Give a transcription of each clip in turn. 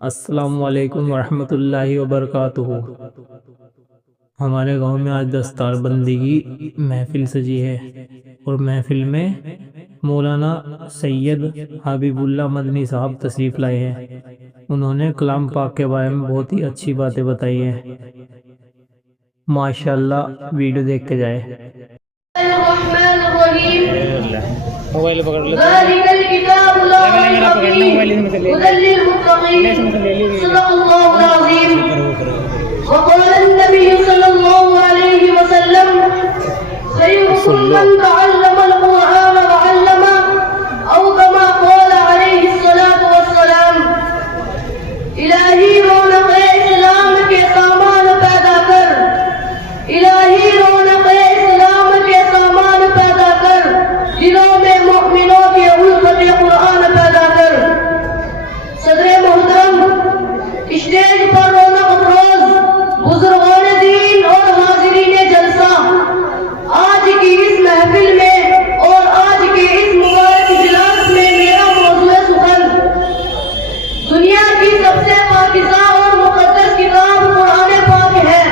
السلام علیکم ورحمۃ اللہ وبرکاتہ۔ ہمارے گاؤں میں آج دستار بندی کی محفل سجی ہے اور محفل میں مولانا سید حبیب اللہ مدنی صاحب تشریف لائے ہیں۔ انہوں نے کلام پاک کے بارے میں بہت ہی اچھی باتیں بتائی ہیں۔ ماشاءاللہ، ویڈیو دیکھ کے جائے۔ الرحمن الرحیم ذالک الکتاب لا ریب فیہ ھدی للمتقین صدق اللہ العظیم۔ وقال النبی صلی اللہ علیہ وسلم خیرکم من تعلم القرآن وعلمہ او کما قال علیہ الصلاۃ والسلام۔ الہی رونق اسلام کے سامان پیدا کر، الہی رونق اسلام کے سامان پیدا کر، دلوں میں مؤمنوں کی الفت قرآن پیدا کر۔ صدر محترم، اسٹیج پر رونق افروز بزرگان دین اور حاضرین جلسہ، آج کی اس محفل میں اور آج کی اس مبارک اجلاس میں میرا موضوع سخن دنیا کی سب سے پاکیزہ اور مقدس کتاب قرآن پاک ہے۔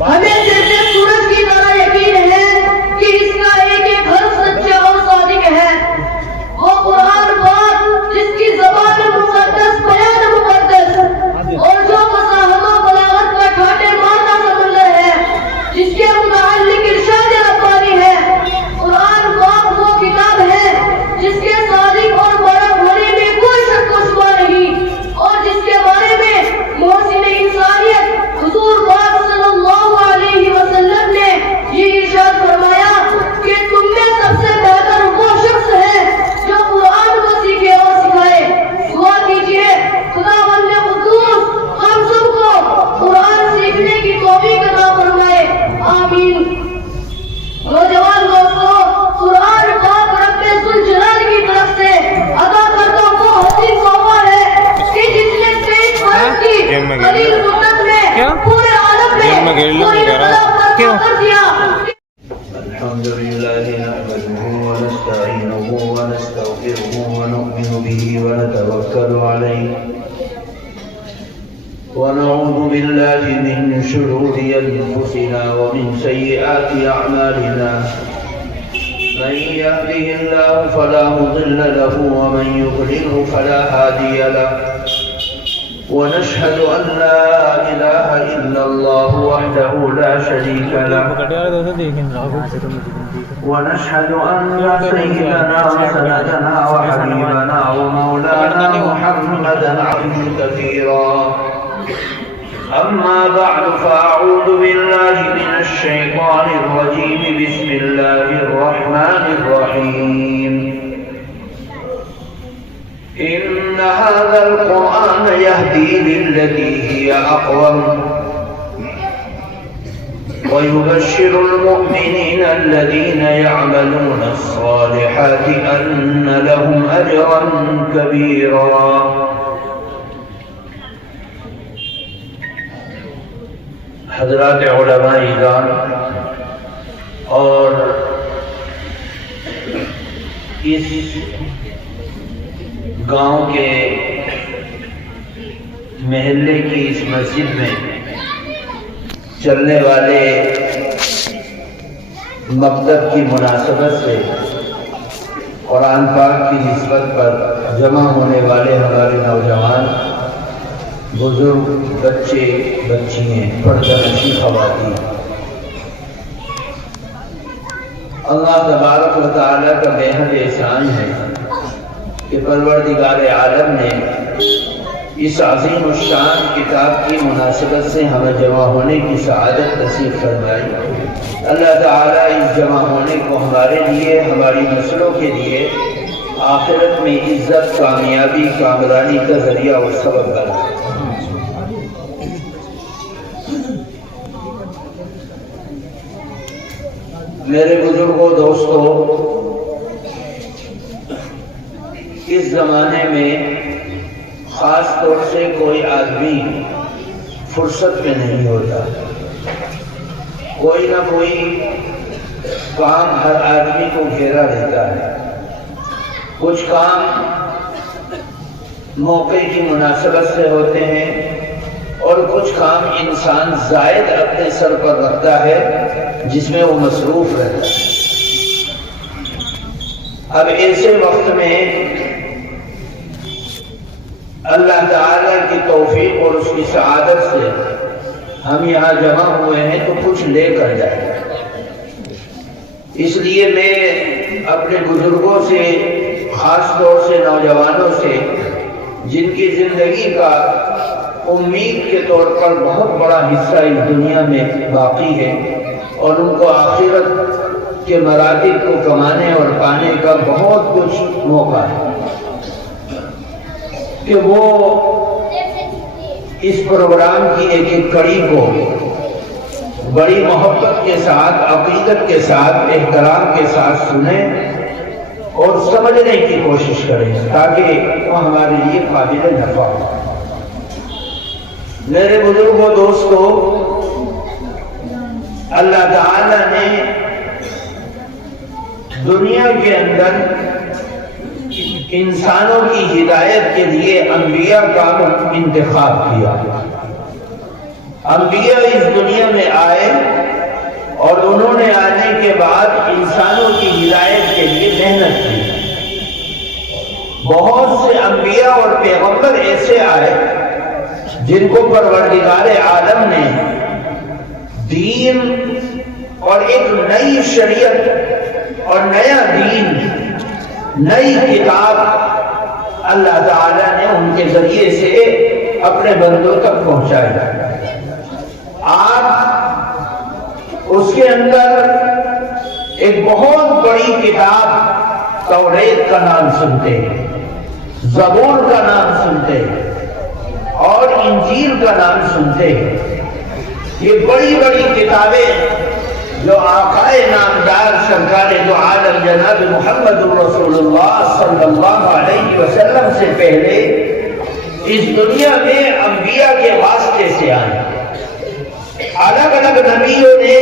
ہمیں جیسے سورج کی طرح یقین ہے کہ اس کا ایک ایک حرف سچا اور صادق ہے۔ وہ قرآن پاک جس کی زبان مقدس، بیان مقدس اور جو فصاحت و بلاغت کا ٹھاٹے مارنا سمندر ہے، جس کے متعلق ارشاد ربانی ہے۔ قرآن پاک وہ کتاب ہے جس کے صادق اور برحق ہونے میں کوئی شک و شبہ نہیں، اور جس کے بارے میں محسن انسانیت حضور پاک صلی اللہ علیہ وسلم نے یہ ارشاد فرمایا کہ تم میں سب سے بہتر وہ شخص ہے جو قرآن کو سیکھے اور سکھائے۔ دعا کیجئے خداوند قدوس ہم سب کو قرآن سیکھنے کی توفیق عطا فرمائے، آمین۔ نوجوان دوستو، قرآن پاک رب ذوالجلال کی طرف سے عطا کردہ وہ حسین تحفہ ہے کہ جس نے 23 برس کی قلیل مدت میں پورے عالم میں کوئی انقلاب برپا کر دیا۔ الحمد لله نحمده ونستعينه ونستغفره ونؤمن به ونتوكل عليه ونعوذ بالله من شرور أنفسنا ومن سيئات أعمالنا، من يهده الله فلا مضل له ومن يضلله فلا هادي له، ونشهد أن لا إله إلا الله وحده لا شريك له، ونشهد أن سيدنا وسندنا وحبيبنا ومولانا محمدا عبده كثيرا. أما بعد فأعوذ بالله من الشيطان الرجيم، بسم الله الرحمن الرحيم. إن هذا القرآن يهدي للتي هي أقوم ويبشر المؤمنين الذين يعملون الصالحات أن لهم أجرا كبيرا. حضرات علماء اعظام اور اس گاؤں کے محلے کی اس مسجد میں چلنے والے مکتب کی مناسبت سے قرآن پاک کی نسبت پر جمع ہونے والے ہمارے نوجوان، بزرگ، بچے، بچیاں، پردہ نشین خواتین، اللہ تبارک و تعالیٰ کا بے حد احسان ہے کہ پروردگار عالم نے اس عظیم الشان کتاب کی مناسبت سے ہمیں جمع ہونے کی سعادت نصیب فرمائی۔ اللہ تعالیٰ اس جمع ہونے کو ہمارے لیے، ہماری نسلوں کے لیے آخرت میں عزت، کامیابی، کامرانی کا ذریعہ اور سبب بنائے۔ میرے بزرگوں، دوستوں، اس زمانے میں خاص طور سے کوئی آدمی فرصت میں نہیں ہوتا، کوئی نہ کوئی کام ہر آدمی کو گھیرا رہتا ہے۔ کچھ کام موقع کی مناسبت سے ہوتے ہیں اور کچھ کام انسان زائد اپنے سر پر رکھتا ہے جس میں وہ مصروف رہتا ہے۔ اب ایسے وقت میں اللہ تعالیٰ کی توفیق اور اس کی سعادت سے ہم یہاں جمع ہوئے ہیں تو کچھ لے کر جائیں۔ اس لیے میں اپنے بزرگوں سے، خاص طور سے نوجوانوں سے، جن کی زندگی کا امید کے طور پر بہت بڑا حصہ اس دنیا میں باقی ہے اور ان کو آخرت کے مراتب کو کمانے اور پانے کا بہت کچھ موقع ہے، کہ وہ اس پروگرام کی ایک ایک کڑی کو بڑی محبت کے ساتھ، عقیدت کے ساتھ، احترام کے ساتھ سنیں اور سمجھنے کی کوشش کریں تاکہ وہ ہمارے لیے قابل نفع ہو۔ میرے بزرگوں، دوستو، اللہ تعالیٰ نے دنیا کے اندر انسانوں کی ہدایت کے لیے انبیاء کا انتخاب کیا۔ انبیاء اس دنیا میں آئے اور انہوں نے آنے کے بعد انسانوں کی ہدایت کے لیے محنت کی۔ بہت سے انبیاء اور پیغمبر ایسے آئے جن کو پروردگار عالم نے دین اور ایک نئی شریعت اور نیا دین، نئی کتاب اللہ تعالیٰ نے ان کے ذریعے سے اپنے بندوں تک پہنچایا۔ آپ اس کے اندر ایک بہت بڑی کتاب توریت کا نام سنتے ہیں، زبور کا نام سنتے ہیں اور انجیل کا نام سنتے ہیں۔ یہ بڑی بڑی کتابیں جو آقائے نامدار سرکار دو عالم جناب محمد رسول اللہ صلی اللہ علیہ وسلم سے پہلے اس دنیا میں انبیاء کے واسطے سے آئے۔ الگ الگ نبیوں نے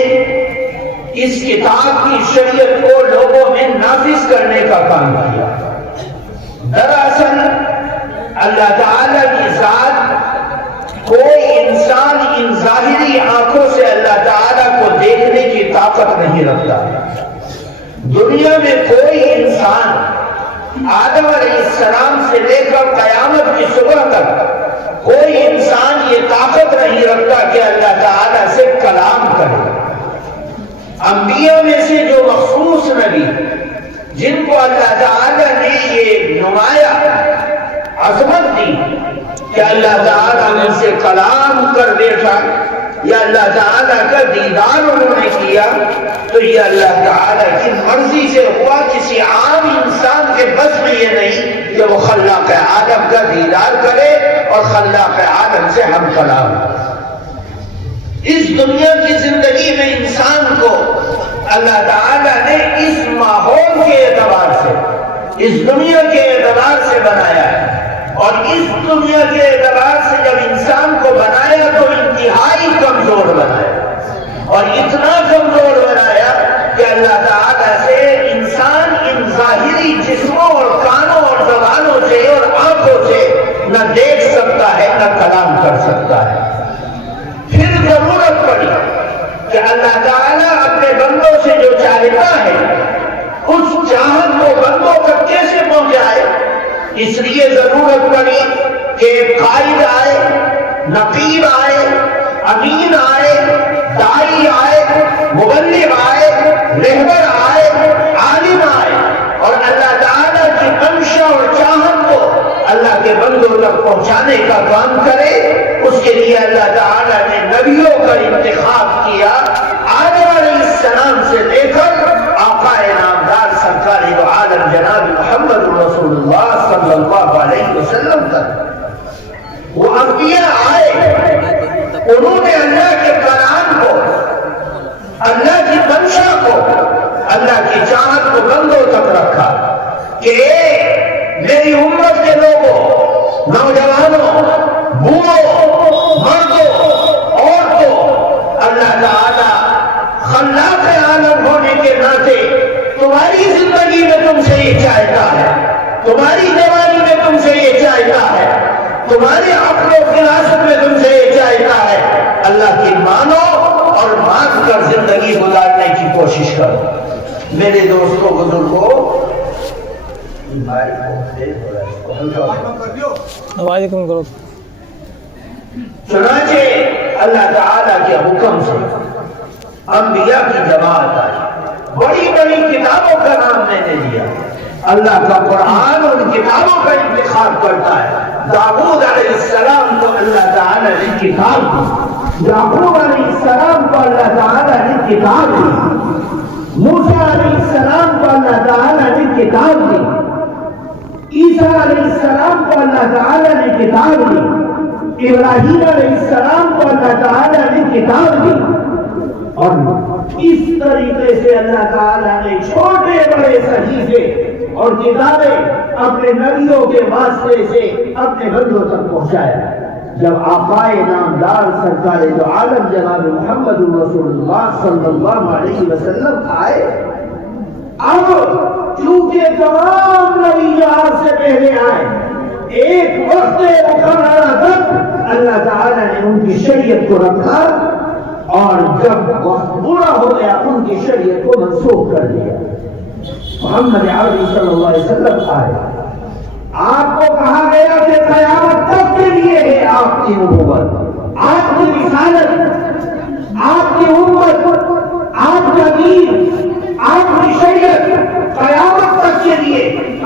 اس کتاب کی شریعت کو لوگوں میں نافذ کرنے کا کام کیا۔ دراصل اللہ تعالیٰ کی ذات، کوئی انسان ان ظاہری آنکھوں سے اللہ تعالیٰ کو دیکھنے کی طاقت نہیں رکھتا۔ دنیا میں کوئی انسان آدم علیہ السلام سے لے کر قیامت کی صبح تک کوئی انسان یہ طاقت نہیں رکھتا کہ اللہ تعالیٰ سے کلام کرے۔ انبیاء میں سے جو مخصوص نبی جن کو اللہ تعالیٰ نے یہ نمایاں عظمت دی کہ اللہ تعالیٰ نے سے کلام کر بیٹھا یا اللہ تعالیٰ کا دیدار انہوں نے کیا، تو یہ اللہ تعالیٰ کی مرضی سے ہوا، کسی عام انسان کے بس میں یہ نہیں کہ وہ خلاق عالم کا دیدار کرے اور خلاق عالم سے ہم کلام۔ اس دنیا کی زندگی میں انسان کو اللہ تعالیٰ نے اس ماحول کے اعتبار سے، اس دنیا کے اعتبار سے بنایا ہے، اور اس دنیا کے اعتبار سے جب انسان کو بنایا تو انتہائی کمزور بنایا، اور اتنا کمزور بنایا کہ اللہ تعالیٰ سے انسان ان ظاہری جسموں اور کانوں اور زبانوں سے اور آنکھوں سے نہ دیکھ سکتا ہے نہ کلام کر سکتا ہے۔ پھر ضرورت پڑی کہ اللہ تعالیٰ اپنے بندوں سے جو چاہتا ہے اس چاہت کو بندوں تک کیسے پہنچائے، اس لیے ضرورت پڑی کہ ایک قائد آئے، نقیب آئے، امین آئے، داعی آئے، مبلغ آئے، رہبر آئے، عالم آئے، اور اللہ تعالیٰ کی منشا اور چاہت کو اللہ کے بندوں تک پہنچانے کا کام کرے۔ اس کے لیے اللہ تعالیٰ نے نبیوں کا انتخاب کیا، آدم علیہ السلام سے لے کر آقائے نامدار سرکار دو عالم جناب محمد رسول اللہ صلی اللہ علیہ وسلم تک وہ انبیاء آئے۔ انہوں نے اللہ کے کلام کو، اللہ کی منشا کو، اللہ کی چاہت کو بندوں تک رکھا کہ میری امت کے لوگوں، نوجوانوں، بوڑھوں، مردوں، عورتوں، اللہ تعالیٰ خلاق عالم ہونے کے ناطے تمہاری زندگی میں تم سے یہ چاہتا ہے، تمہاری جوانی میں تم سے یہ چاہتا ہے تمہاری عقل و فراست میں تم سے یہ چاہتا ہے اللہ کی مانو اور مان کر زندگی گزارنے کی کوشش کرو۔ میرے دوستوں بزرگوں، چنانچہ اللہ تعالیٰ کے حکم سے انبیاء کی جماعت آئی، بڑی بڑی کتابوں کا نام میں نے دیا۔ اللہ کا قرآن ان کتابوں کا انتخاب کرتا ہے۔ داؤد علیہ السلام کو اللہ تعالیٰ نے کتاب دی، یعقوب علیہ السلام کو اللہ تعالیٰ نے کتاب دی، موسیٰ علیہ السلام کو اللہ تعالیٰ نے کتاب دی، عیسیٰ علیہ السلام کو اللہ تعالیٰ نے کتاب دی، ابراہیم علیہ السلام کو اللہ تعالیٰ نے کتاب دی، اور اس طریقے سے اللہ تعالیٰ نے چھوٹے بڑے صحیفے اور کتابیں اپنے نبیوں کے واسطے سے اپنے بندوں تک پہنچایا۔ جب آقائے نامدار سرکار دو عالم جناب محمد رسول اللہ صلی اللہ علیہ وسلم آئے، اب چونکہ تمام نبی یہاں سے پہلے آئے، ایک وقت مقررہ تک اللہ تعالیٰ نے ان کی شریعت کو رکھا، اور جب وقت پورا ہو گیا ان کی شریعت کو منسوخ کر دیا۔ محمد عربی صلی اللہ علیہ وسلم آئے، آپ کو کہا گیا کہ قیامت تک کے لیے ہے آپ کی نبوت، آپ کی رسالت، آپ کی امت، آپ کا دین، آپ کی شریعت قیامت تک کے لیے۔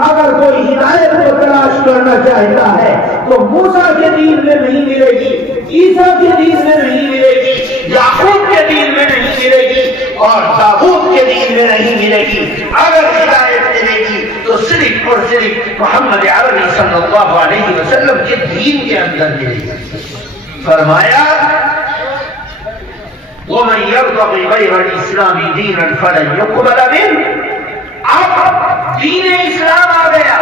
اگر کوئی ہدایت کو تلاش کرنا چاہتا ہے تو موسیٰ کے دین میں نہیں ملے گی، عیسیٰ کے دین میں نہیں ملے گی، یعقوب کے دین میں نہیں ملے گی، اور داؤد کے دین میں نہیں ملے گی۔ اگر ہدایت ملے گی تو صرف اور صرف محمد عربی صلی اللہ علیہ وسلم کے دین کے اندر ملے گی۔ فرمایا وَمَنْ يَرْتَضِ غَيْرَ الْإِسْلَامِ دِينًا فَلَنْ يُقْبَلَ مِنْهُ۔ اب دین اسلام آ گیا۔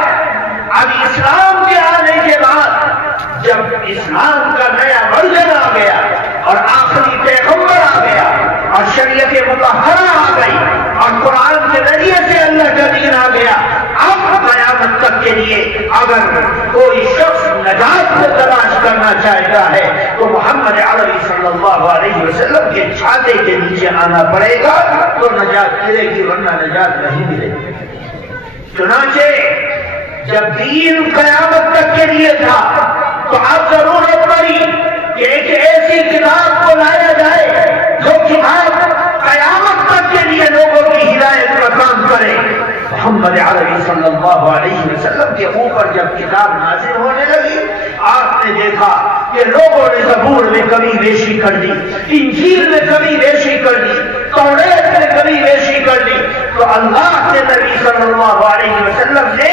اب اسلام کے آنے کے بعد جب اسلام کا نیا ورژن آ گیا اور آخری پیغمبر آ گیا اور شریعت مطہرہ آ گئی اور قرآن کے ذریعے سے اللہ کا دین آ گیا، اب قیامت تک کے لیے اگر کوئی شخص نجات کو تلاش کرنا چاہتا ہے تو محمد عربی صلی اللہ علیہ وسلم کے چھاتے کے نیچے آنا پڑے گا تو نجات ملے گی، ورنہ نجات نہیں ملے گی۔ چنانچہ جب دین قیامت تک کے لیے تھا تو اب ضرورت پڑی کہ ایک ایسی کتاب کو لایا جائے جو کتاب قیامت تک کے لیے لوگوں کی ہدایت کا کام کرے۔ محمد عربی صلی اللہ علیہ وسلم کے اوپر جب کتاب نازل ہونے لگی، آپ نے دیکھا کہ لوگوں نے زبور میں کمی بیشی کر دی، انجیل میں کمی بیشی کر دی، توریت میں کمی بیشی کر دی، تو اللہ کے نبی صلی اللہ علیہ وسلم نے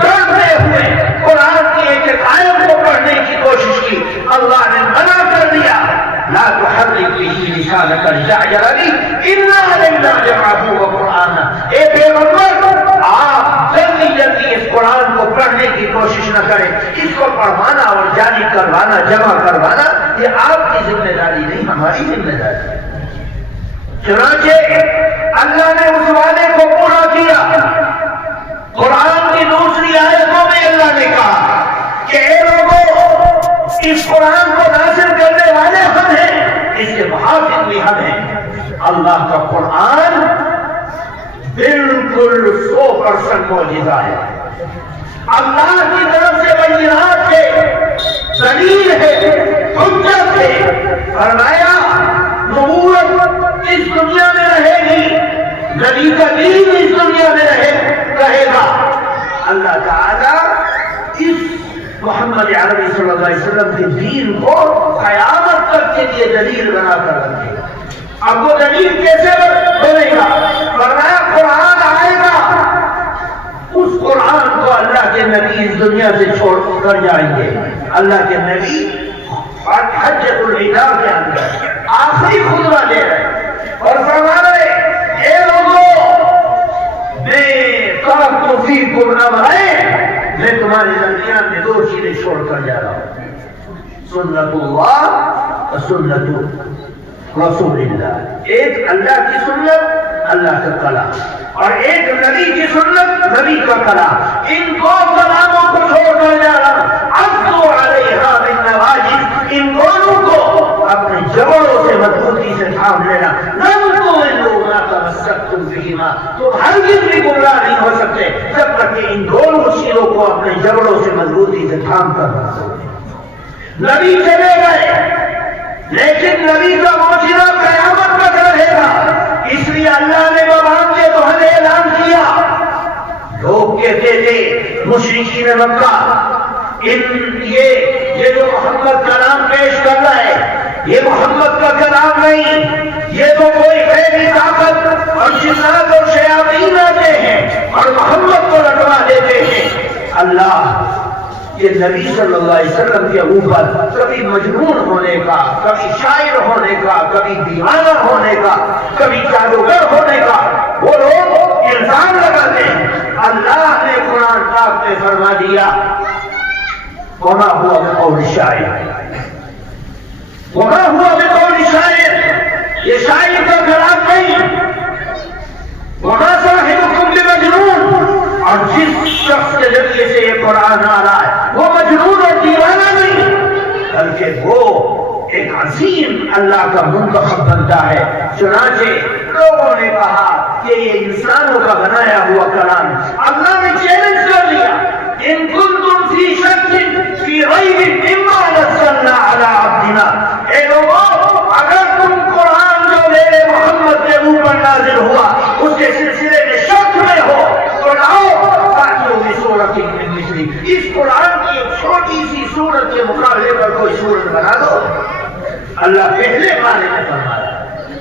ڈرتے ہوئے قرآن کی ایک آیت کو پڑھنے کی کوشش کی۔ اللہ نے منع کر دیا، لا تحرک به لسانک لتعجل به ان علینا جمعہ وقرآن۔ اے پیغمبر، آپ جلدی جلدی اس قرآن کو پڑھنے کی کوشش نہ کریں، اس کو پڑھوانا اور جاری کروانا، جمع کروانا یہ آپ کی ذمہ داری نہیں، ہماری ذمہ داری ہے۔ چنانچہ اللہ نے اس وعدے کو پورا کیا۔ قرآن کی دوسری آیتوں میں اللہ نے کہا کہ اے لوگوں، اس قرآن کو نازل کرنے والے ہم ہیں، اس کے محافظ بھی ہم ہیں۔ اللہ کا قرآن بالکل 100% معجزہ ہے، اللہ کی طرف سے بینات ہے، دلیل ہے، حجت ہے۔ فرمایا نبوت اس دنیا میں رہے گی، نبی کا دین اس دنیا میں رہے گا۔ اللہ تعالیٰ اس محمد عربی صلی اللہ علیہ وسلم کے دین کو قیامت تک کے لیے دلیل بنا کر رکھے گا۔ اب وہ دلیل کیسے بنے گا؟ فرمایا قرآن آئے گا، اس قرآن کو اللہ کے نبی اس دنیا سے چھوڑ کر جائیں گے۔ اللہ کے نبی حجۃ الوداع کے اندر آخری خطبہ دے رہے اور فرما رہے اے لوگوں، میں ترکت فیکم امرین، میں تمہارے درمیان میں 2 چیزیں چھوڑ کر جا رہا ہوں، سنت اللہ و سنت رسول اللہ۔ ایک اللہ کی سنت، اللہ کا کلام، اور ایک نبی کی سنت، نبی کا کلام۔ ان 2 کلاموں کو چھوڑ کر جا رہا ہوں۔ عضوا علیہا فیہما، تم ہرگز بھی گمراہ نہیں ہو سکتے جب تک کہ ان دونوں چیزوں کو اپنے جبڑوں سے مضبوطی سے تھام کر رکھو۔ نبی چلے گئے لیکن نبی کا معجزہ قیامت تک رہے گا، اس لیے اللہ نے بابان کے بہانے اعلان کیا۔ لوگ کہتے تھے مشرکین مکہ یہ جو محمد کلام پیش کر رہا ہے یہ محمد کا کلام نہیں، یہ تو کوئی غیبی طاقت اور جنات اور شیاطین آتے ہیں اور محمد کو رٹوا دیتے ہیں۔ اللہ یہ نبی صلی اللہ علیہ وسلم کے اوپر کبھی مجنون ہونے کا، کبھی شاعر ہونے کا، کبھی دیوانہ ہونے کا، کبھی جادوگر ہونے کا وہ لوگ الزام لگاتے ہیں۔ اللہ نے قرآن پاک میں فرما دیا وما ہوا بقول شاعر، وما ہوا بقول شاعر، یہ شاعر کا کلام نہیں، وما صاحبکم بمجنون، اور جس شخص کے ذریعے سے یہ قرآن آ رہا ہے وہ مجنون اور دیوانہ نہیں، بلکہ وہ ایک عظیم اللہ کا منتخب بنتا ہے۔ چنانچہ لوگوں نے کہا کہ یہ انسانوں کا بنایا ہوا کلام، اللہ نے چیلنج کر دیا ان کنتم فی شک فی ریب مما نزلنا علی عبدنا، اے لوگوں اگر تم قرآن جو میرے محمد کے منہ پر نازل ہوا اس کے سلسلے میں شک میں ہو تو لاؤ فاتحوا بسورۃ من مثلہ، اس قرآن کی ایک چھوٹی سی سورت کے مقابلے پر کوئی سورت بنا دو۔ اللہ پہلے پارے میں فرما رہا ہے،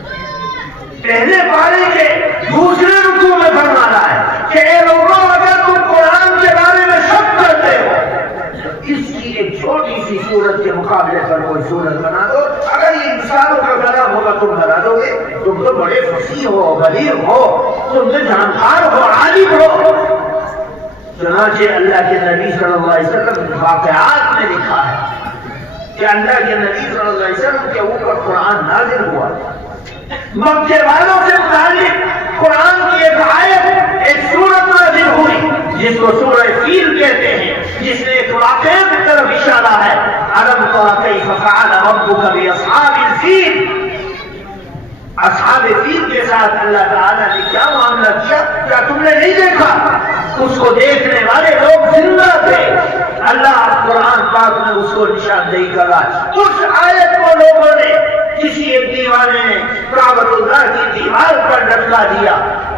پہلے پارے کے دوسرے رکوع میں فرما رہا ہے کہ اے لوگوں اگر تم قرآن کے بارے میں شک کرتے ہو تو اس کی ایک چھوٹی سی سورت کے مقابلے پر کوئی سورت بنا دو۔ اگر یہ انسانوں کا کلام ہوگا تم بنا دو گے؟ تم تو بڑے فصیح ہو، بلیغ ہو، تم تو جانکار ہو، عالم ہو۔ چنانچہ اللہ کے نبی صلی اللہ علیہ وسلم واقعات میں لکھا ہے کہ اللہ کے نبی صلی اللہ علیہ وسلم کے اوپر قرآن نازل ہوا، مکے والوں سے متعلق قرآن کی ایک آیت، ایک سورت نازل ہوئی جس کو سورہ فیل کہتے ہیں، جس نے ایک واقعے کی طرف اشارہ ہے۔ الم تر کیف فعل ربک باصحاب الفیل، اصحاب فیل کے ساتھ اللہ تعالیٰ نے کیا معاملہ کیا، کیا تم نے نہیں دیکھا؟ اس کو دیکھنے والے لوگ زندہ تھے، اللہ قرآن پاک میں اس کو نشاندہی کر رہا ہے۔ اس آیت کو لوگوں نے کسی ایک دیوانے نے کعبۃ اللہ کی دیوار پر لٹکا دیا،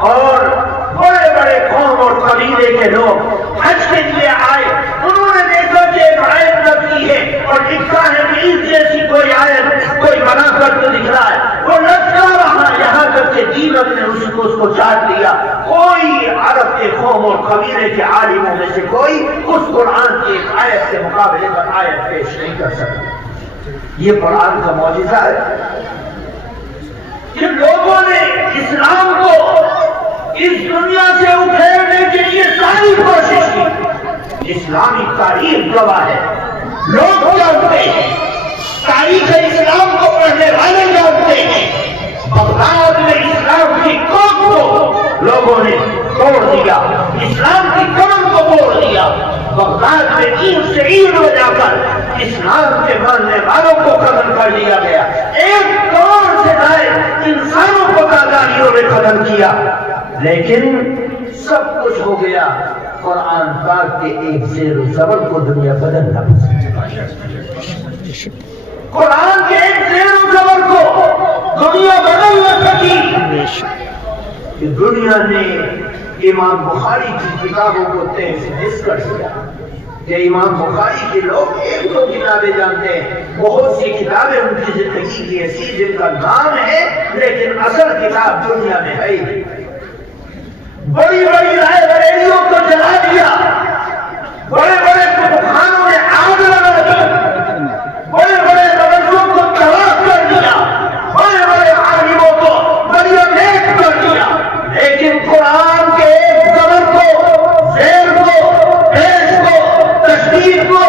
اور بڑے بڑے قوم اور قبیلے کے لوگ حج کے لیے آئے، انہوں نے دیکھا کہ ایک آیت لگتی ہے اور لکھا ہے عید جیسی کوئی آیت کوئی بنا کر تو دکھ رہا ہے، وہ لٹکا رہا یہاں تک کہ دیمک نے اس کو چاٹ لیا۔ کوئی عرب کے قوم اور قبیلے کے عالموں میں سے کوئی اس قرآن کی ایک آیت کے مقابلے پر آیت پیش نہیں کر سکتا۔ یہ قرآن کا معجزہ ہے کہ لوگوں نے اسلام کو اس دنیا سے اکھیڑنے کے لیے ساری کوشش کی۔ اسلامی تاریخ گواہ ہے، لوگ جانتے ہیں، تاریخ اسلام کو پڑھنے والے جانتے ہیں، بغداد میں اسلام کی قوم کو لوگوں نے توڑ دیا، اسلام کی قوم کو توڑ دیا۔ بغداد میں اینٹ سے اینٹ ہو جا کر اسلام کے ماننے والوں کو قتل کر دیا گیا، ایک کروڑ سے زائد انسانوں کو قاذافیوں نے قتل کیا، لیکن سب کچھ ہو گیا قرآن پاک کے ایک زیر و زبر کو دنیا بدل نہ سکی۔ قرآن کے ایک زیر و زبر کو دنیا بدل نہ سکی۔ کہ دنیا نے امام بخاری کی کتابوں کو تہذیب کر دیا کہ امام بخاری کے لوگ ایک دو کتابیں جانتے ہیں، بہت سی کتابیں ان کی زندگی کی ایسی جن کا نام ہے لیکن اصل کتاب دنیا میں ہے ہی۔ بڑی بڑی رائے بریلیوں کو جلا دیا، بڑے بڑے کتبخانوں نے آگ لگا دی، بڑے بڑے مدرسوں کو تباہ کر دیا، بڑے بڑے عالموں کو دریا نیک کر دیا، لیکن قرآن کے ایک زبر کو، زیر کو، پیش کو، تشدید کو،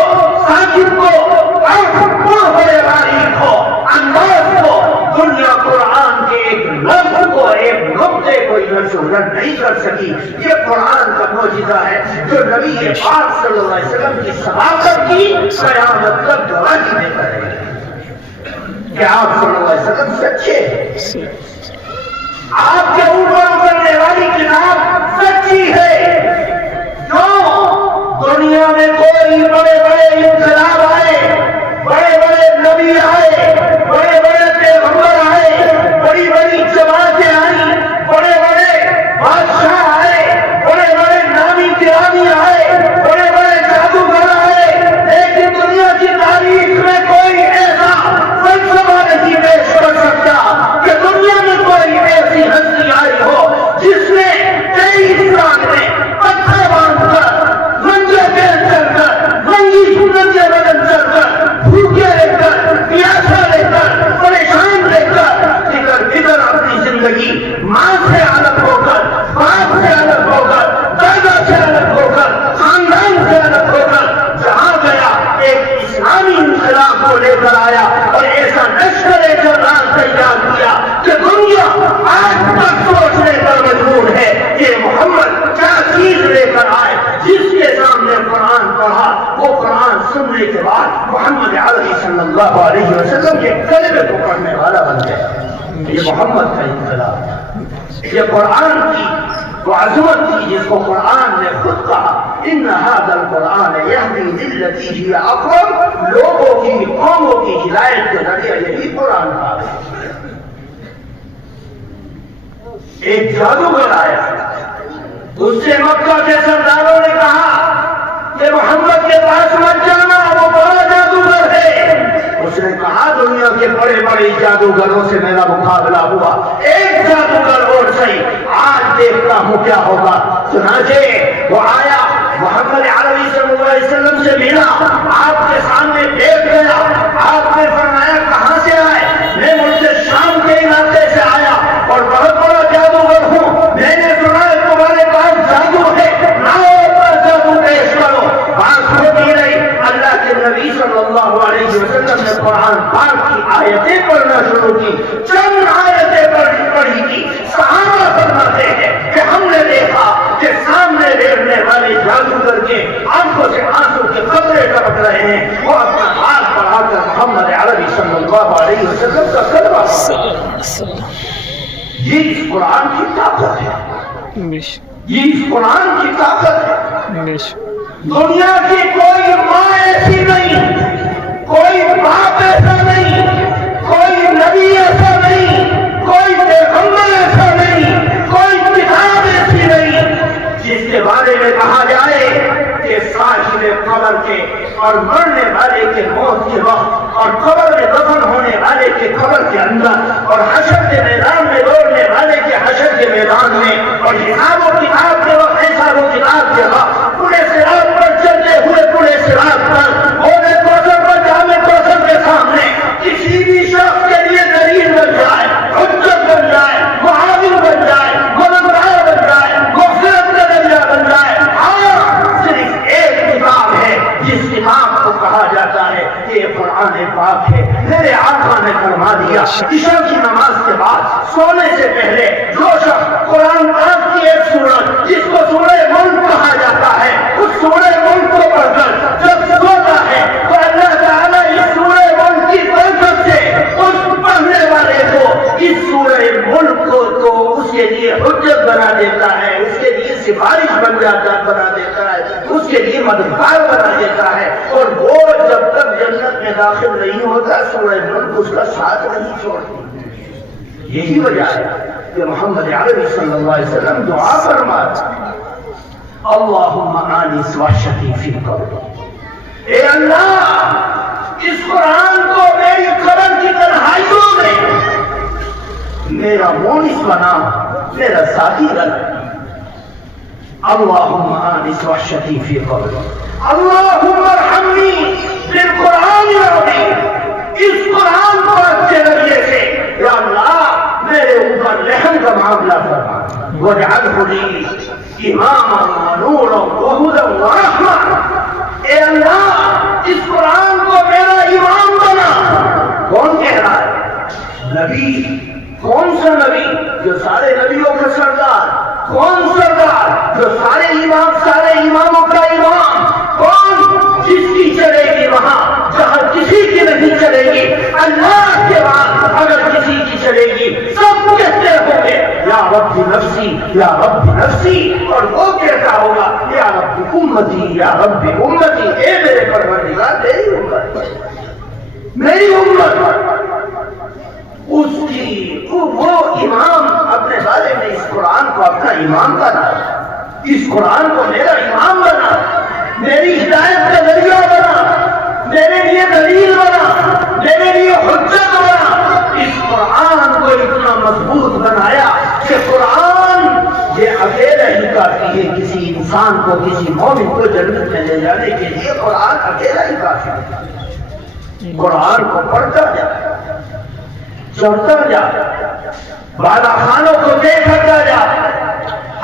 ساکت کو، بڑے باریک کو، انداز کو، دنیا قرآن کے ایک لفظ کو، ایک نقطے کو ادھر نہیں کر سکی۔ یہ قرآن کا معجزہ ہے جو نبی پاک صلی اللہ علیہ وسلم کی صداقت کی قیامت تک گواہی دیتا ہے کہ آپ صلی اللہ علیہ وسلم سچے ہیں۔ آپ کے اوپر اترنے والی کتاب سچی ہے. جو دنیا میں کوئی بڑے بڑے انقلاب آئے, بڑے بڑے نبی آئے, بڑے بڑے پیغمبر آئے, بڑی بڑی جماعتیں آئیں, بڑے بڑے بادشاہ آئے, بڑے بڑے نامی گرامی آئے, بڑے بڑے جادوگر آئے, لیکن دنیا کی تاریخ میں کوئی ایسا فلسفہ نہیں پیش کر سکتا کہ دنیا میں کوئی ایسی ہستی آئی ہو جس نے 23 سال میں پتھر باندھ کر, ننگے پیر چل کر, ننگے بدن چل کر, بھوکے رہ کر, پیاسا رہ کر, پریشان رہ کر, ادھر ادھر اپنی زندگی ماں سے الگ ہو کر, باپ سے الگ ہو کر, دادا سے الگ ہو کر, خاندان سے الگ ہو کر جہاں گیا ایک اسلامی انقلاب کو لے کر آیا اور ایسا لشکر جرار تیار کیا کہ دنیا آج تک سوچنے پر مجبور ہے کہ محمد کیا چیز لے کر آئے. جس کے سامنے قرآن پڑھا وہ قرآن سننے کے بعد محمد عربی صلی اللہ علیہ وسلم کے کلمے کو پڑھنے والا بن گیا. یہ محمد کا انقلاب, یہ قرآن کی وہ عظمت تھی جس کو قرآن نے خود کہا ان ھذا القرآن یہدی للتی ہی اقوم. لوگوں کی, قوموں کی ہدایت کا ذریعہ یہی قرآن تھا. ایک جادوگر آیا, اس سے مکہ کے سرداروں نے کہا کہ محمد کے پاس مت جانا, وہ بڑا جادوگر ہے. اس نے کہا دنیا کے بڑے بڑے جادوگروں سے میرا مقابلہ ہوا, ایک جادوگر اور صحیح, آج دیکھتا ہوں کیا ہوگا. چنانچہ وہ آیا, محمد عربی صلی اللہ علیہ وسلم سے ملا, آپ کے سامنے بیٹھ گیا. آپ نے فرمایا کہاں سے آئے؟ میں ملک شام کے علاقے سے آیا اور بہت بڑا جادوگر ہوں. میں نے سنا ہے تمہارے پاس جادو ہے, لاؤ اپنا جادو پیش کرو. بات ہوتی رہی. اللہ کے نبی صلی اللہ علیہ وسلم نے قرآن پاک کی آیتیں پڑھنا شروع کی. چند آیتیں پڑھی تھی. صحابہ فرماتے ہیں کہ ہم نے دیکھا کہ سامنے بیٹھنے والے جادوگر کے آنکھوں سے آنسو کے قطرے ٹپک رہے ہیں. وہ اپنا ہاتھ بڑھا کر محمد عربی صلی اللہ علیہ وسلم کا کلمہ پڑھا. یہ اس قرآن کی طاقت ہے, یہ اس قرآن کی طاقت ہے. دنیا کی کوئی ماں ایسی نہیں, کوئی باپ ایسا نہیں, کوئی نبی ایسا نہیں, کوئی پیغمبر ایسا نہیں, کوئی کتاب ایسی نہیں جس کے بارے میں کہا جائے کہ صاحب قبر کے اور مرنے والے کے موت کے وقت اور قبر میں دفن ہونے والے کے قبر کے اندر اور حشر کے میدان میں دوڑنے والے کے حشر کے میدان میں اور حساب و کتاب کے وقت حساب و کتاب کے وقت پورے صراط پر چلتے ہوئے پورے صراط پر ہونے کوثر پر جامع کوثر کے سامنے کسی بھی شخص کے لیے دلیل بن جائے, حجت بن جائے, معاون بن جائے, مددگار بن جائے, مغفرت کا ذریعہ بن جائے. ہاں صرف ایک کتاب ہے جس کتاب کو کہا جاتا ہے کہ یہ قرآن پاک ہے. میرے آقا نے فرما دیا عشاء کی نماز کے بعد سونے سے پہلے جو شخص قرآن پاک کی ایک سورت جس کو سورہ ملک کہا جاتا ہے اس سورہ ملک کو پڑھ کر جب سوتا ہے تو اللہ تعالیٰ اس سورہ ملک کی برکت سے اس پڑھنے والے کو اس سورہ ملک کو تو اس کے لیے حجت بنا دیتا ہے, اس کے لیے سفارش بنا دیتا ہے, اس کے لیے مددگار بنا دیتا ہے. اور وہ جب تک جنت میں داخل نہیں ہوتا سورہ ملک اس کا ساتھ نہیں چھوڑتی. یہی وجہ ہے کہ محمد عربی صلی اللہ علیہ وسلم دعا فرماتا اللہم آنس وحشتی فی قبری. اے اللہ اس قرآن کو میری قبر کی تنہائیوں میں میرا مونس بنا, میرا ساتھی بنا. اللہم آنس وحشتی فی قبری. اللہم ارحمنی بالقرآن العظیم. اس قرآن پاک کے ذریعے سے یا اللہ میرے اوپر رحم کا معاملہ فرما. واجعلہ لی اماما ونورا وہدی ورحمہ. اے اللہ اس قرآن کو میرا امام بنا. کون کہہ رہا ہے؟ نبی. کون سا نبی؟ جو سارے نبیوں کا سردار. کون سردار؟ جو سارے اماموں کا امام. کون؟ جس کی چلے گی وہاں جہاں کسی کی نہیں چلے گی. اللہ کے بعد اگر کسی کی چلے گی سب کہتے ہوں گے یا رب نفسی یا رب نفسی، اور وہ کہتا ہوگا یا رب امتی یا رب امتی، اے میرے پروردگار میری امت، میری امت۔ اس کی وہ امام اپنے بارے میں اس قرآن کو اپنا امام بنا، اس قرآن کو میرا امام بنا، میری ہدایت کا ذریعہ بنا، میرے لیے دلیل بنا، میرے لیے حجت بنا۔ اس قرآن کو اتنا مضبوط بنایا کہ قرآن یہ اکیلا ہی کافی ہے کسی انسان کو، کسی مومن کو جنت میں لے جانے کے لیے۔ قرآن اکیلا ہی کافی ہے۔ قرآن کو پڑھتا جا، چڑھتا جا، بالا خانوں کو دیکھتا جا،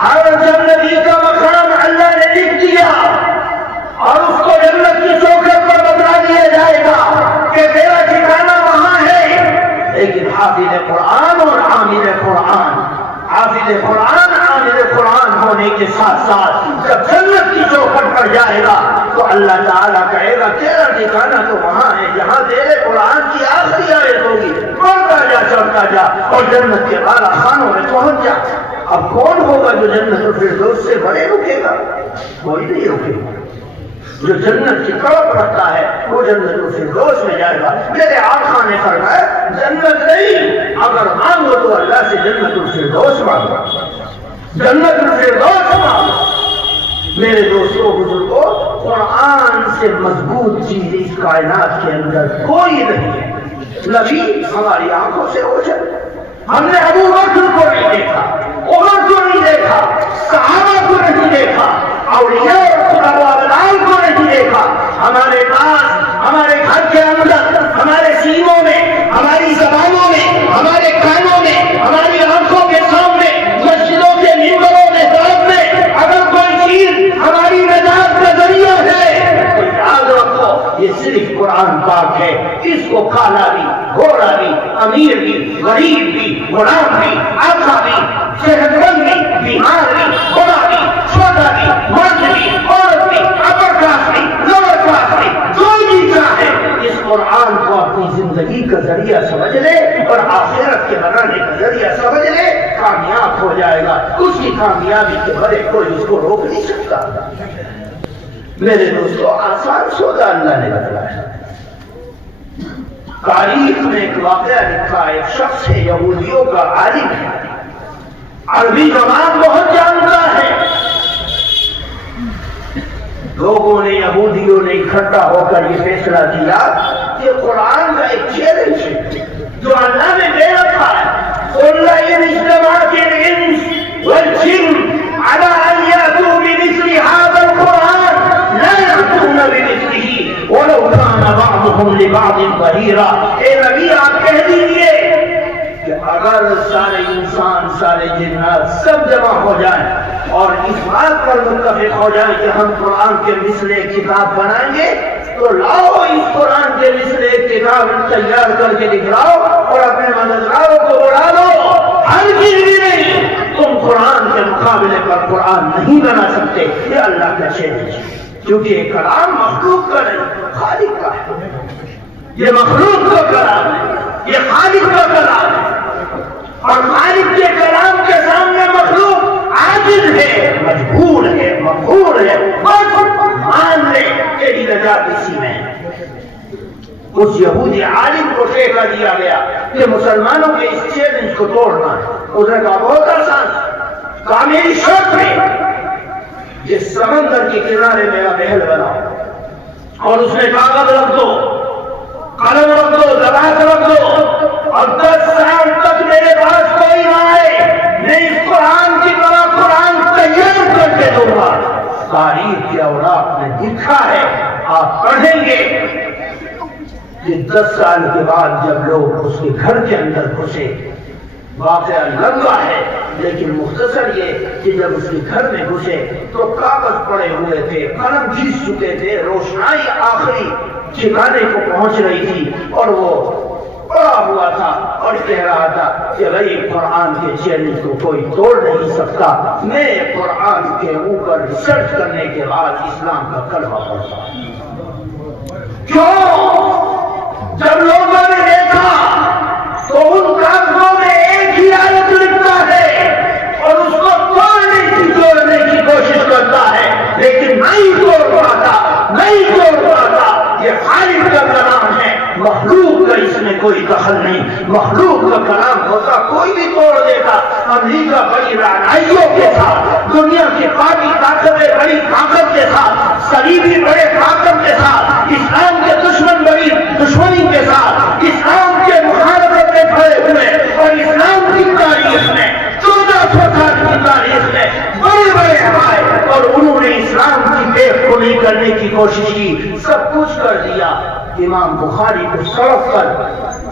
ہر جنتی کا مقام اللہ نے لکھ دیا اور اس کو جنت کی چوکھٹ پر بتا دیا جائے گا کہ تیرا ٹھکانہ وہاں ہے۔ لیکن حافظ قرآن اور عامل قرآن، حافظ قرآن عامل قرآن ہونے کے ساتھ ساتھ جب جنت کی چوکھٹ پر جائے گا تو اللہ تعالیٰ کہے گا تیرا ٹھکانہ تو وہاں ہے جہاں تیرے قرآن کی آخری آیت ہوگی، پڑھتا جا، چڑھتا جا اور جنت کے بالا خانوں میں پہنچ جا۔ اب کون ہوگا جو جنت الفردوس سے بڑے رکے گا؟ کوئی نہیں رکے گا۔ جو جنت کی طرف رکھتا ہے وہ جنت الفردوس میں جائے گا۔ میرے آقا نے فرمایا جنت نہیں، اگر مانگو تو اللہ سے جنت الفردوس مانگو، جنت الفردوس مانگو۔ میرے دوستوں بزرگوں، قرآن سے مضبوط چیز اس کائنات کے اندر کوئی نہیں ہے۔ نبی ہماری آنکھوں سے اوجھل، ہم نے ابو بکر کو نہیں دیکھا، عمر کو نہیں دیکھا، صحابہ کو نہیں دیکھا، اولیاء اور ابدال کو نہیں دیکھا۔ ہمارے پاس، ہمارے گھر کے اندر، ہمارے سینوں میں، ہماری زبانوں میں، ہمارے کانوں میں، ہماری آنکھوں کے سامنے، مسجدوں کے منبروں میں، ساتھ میں اگر کوئی چیز ہماری نجات کا ذریعہ ہے تو یاد رکھو یہ صرف قرآن پاک ہے۔ اس کو کالا بھی، گھوڑا بھی، امیر بھی، غریب بھی، غلام بھی، آقا بھی، صحت مند بھی، بیمار بھی، بڑا بھی، چھوٹا بھی، مرد بھی، عورت بھی، اپر کلاس بھی، لوور کلاس بھی، جو بھی چاہے اس قرآن کو اپنی زندگی کا ذریعہ سمجھ لے اور آخرت کے بنانے کا ذریعہ سمجھ لے، کامیاب ہو جائے گا۔ اس کی کامیابی کے بڑے کوئی اس کو روک نہیں سکتا۔ میرے دوستو، آسان سودا اللہ نے بتلایا۔ تاریخ میں ایک واقعہ لکھا، ایک شخص ہے، یہودیوں کا عالم ہے، عربی زبان بہت جانتا ہے۔ لوگوں نے، یہودیوں نے اکٹھا ہو کر یہ فیصلہ کیا کہ قرآن کا ایک چیلنج ہے جو اللہ نے دے رکھا ہے، قُلْ لَئِنِ اجْتَمَعَتِ الْإِنسُ وَالْجِنُّ عَلَىٰ أَن يَأْتُوا بِمِثْلِ هَٰذَا الْقُرْآنِ لَا يَأْتُونَ بِمِثْلِهِ وَلَوْ كَانَ بَعْضُهُمْ لِبَعْضٍ ظَهِيرًا۔ اے نبی آپ کہہ دیجئے کہ اگر سارے انسان، سارے جنات سب جمع ہو جائیں اور اس بات پر متفق ہو جائیں کہ ہم قرآن کے مثل ایک کتاب بنائیں گے تو لاؤ اس قرآن کے مثل ایک کتاب تیار کر کے دکھلاؤ اور اپنے مددگاروں کو بڑھا دو۔ ہر چیز بھی نہیں، تم قرآن کے مقابلے پر قرآن نہیں بنا سکتے۔ یہ اللہ کا چیلنج ہے، کیونکہ یہ کلام مخلوق کا نہیں، خالق کا ہے۔ یہ مخلوق کا کلام ہے، یہ خالق کا کلام ہے، اور خالق کے کلام کے سامنے مخلوق عاجز ہے، مجبور ہے، مغرور ہے۔ بس مان لے تیری نجات اسی میں ہے۔ اس یہودی عالم کو ٹھیکا دیا گیا کہ مسلمانوں کے اس چیلنج کو توڑنا ہے۔ اس نے کہا بہت آسان، کہا میری شرط ہے جس سمندر کے کنارے میرا محل بناؤ، اور اس نے کاغذ رکھ دو، قلم رکھ دو، زبان رکھ دو، اور 10 سال تک میرے پاس کوئی نہ آئے، میں اس قرآن کی طرح قرآن تیار کر کے دوں گا۔ تاریخ کے اوراق میں لکھا ہے، آپ پڑھیں گے کہ 10 سال کے بعد جب لوگ اس کے گھر کے اندر گھسے، واقعہ لمبا ہے لیکن مختصر یہ کہ جب اس کے گھر میں گھسے تو کاغذ پڑے ہوئے تھے، قلم گھس چکے تھے، روشنائی آخری ٹھکانے کو پہنچ رہی تھی، اور وہ پڑا ہوا تھا اور کہہ رہا تھا کہ بھائی قرآن کے چیلنج کو کوئی توڑ نہیں سکتا۔ میں قرآن کے اوپر ریسرچ کرنے کے بعد اسلام کا کلمہ پڑھتا ہوں۔ کیوں؟ جب لوگوں نے دیکھا تو ان کاغذوں میں ایک ہی آیت لکھتا ہے کوئی دخل نہیں، مخلوق کا کلام ہوتا کوئی بھی توڑ دیتا۔ امریکہ بڑی رعنائیوں کے ساتھ، دنیا کی باقی طاقتیں بڑی طاقت کے ساتھ، صلیبی بڑے طاقت کے ساتھ، اسلام کے دشمن بڑی دشمنی کے ساتھ اسلام کے مخالفت میں کھڑے ہوئے، اور اسلام کی تاریخ میں 1400 سال کی تاریخ میں بڑے بڑے آئے اور انہوں نے اسلام کی دیکھ کو نہیں کرنے کی کوشش کی، سب کچھ کر دیا۔ امام بخاری کو سڑک پر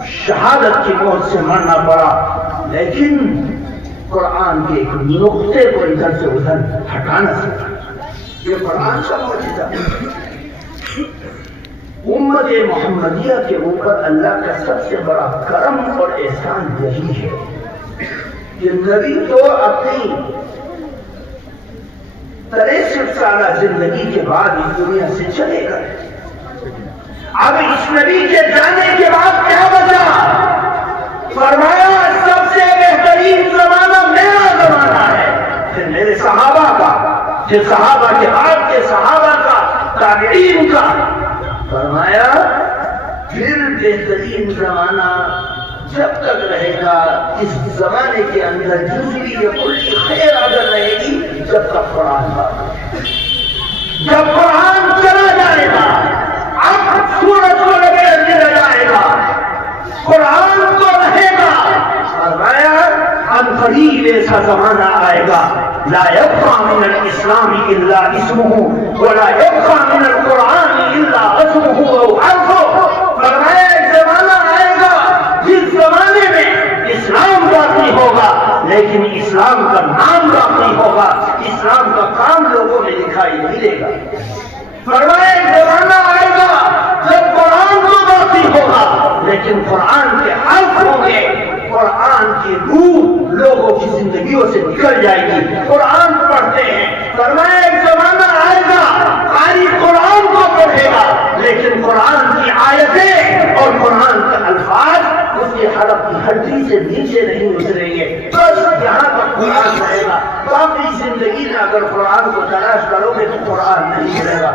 شہادت کی موت سے مرنا پڑا، لیکن قرآن کے ایک نقطے کو ادھر سے ادھر ہٹا نہ سکا۔ یہ قرآن کا معجزہ ہے۔ امت محمدیہ کے اوپر اللہ کا سب سے بڑا کرم اور احسان یہی ہے کہ نبی تو اپنی 63 سالہ زندگی کے بعد اس دنیا سے چلے گئے، اب اس نبی کے جانے کے بعد کیا بچا؟ فرمایا سب سے بہترین زمانہ میرا زمانہ ہے، پھر میرے صحابہ کا، پھر صحابہ کے بعد کے صحابہ کا، تابعین کا۔ فرمایا پھر بہترین زمانہ جب تک رہے گا اس زمانے کے اندر جزوی یا کلی خیر اگر رہے گی جب تک قرآن باقی ہے۔ جب قرآن چلا جائے گا، اب سورج کو لگے گر جائے گا، قرآن تو رہے گا۔ فرمایا ان قریب ایسا زمانہ آئے گا لا يبقى من الاسلام الا اسمه ولا يبقى من القرآن الا اسمه او حرفه۔ فرمایا ایک زمانہ آئے گا جس زمانے میں اسلام باقی ہوگا لیکن اسلام کا نام باقی ہوگا، اسلام کا کام لوگوں میں دکھائی نہیں دے گا۔ فرمایا ایک زمانہ آئے گا جب قرآن تو باقی ہوگا لیکن قرآن کے حرف ہوں گے، قرآن کی روح لوگوں کی زندگیوں سے نکل جائے گی، قرآن پڑھتے ہیں۔ فرمایا ایک زمانہ آئے گا قاری قرآن کو پڑھے گا لیکن قرآن کی آیتیں اور قرآن کے الفاظ اس کے حلق کی ہڈی سے نیچے نہیں اتریں گے، بس یہاں تک قرآن رہے گا۔ باقی زندگی میں اگر قرآن کو تلاش کرو گے تو قرآن نہیں ملے گا۔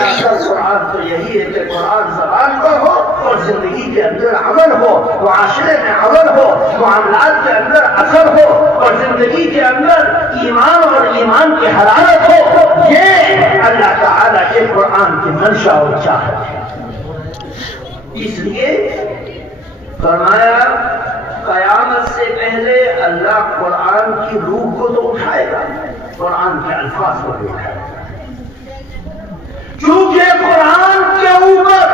اصل قرآن تو یہی ہے کہ قرآن زبان پر ہو اور زندگی کے اندر عمل ہو، معاشرے میں عمل ہو، معاملات کے اندر اثر ہو، اور زندگی کے اندر ایمان اور ایمان کی حرارت ہو۔ یہ اللہ تعالیٰ کے قرآن کی منشا اور چاہت ہے۔ اس لیے فرمایا قیامت سے پہلے اللہ قرآن کی روح کو تو اٹھائے گا، قرآن کے الفاظ کو بھی اٹھائے گا، چونکہ قرآن کے اوپر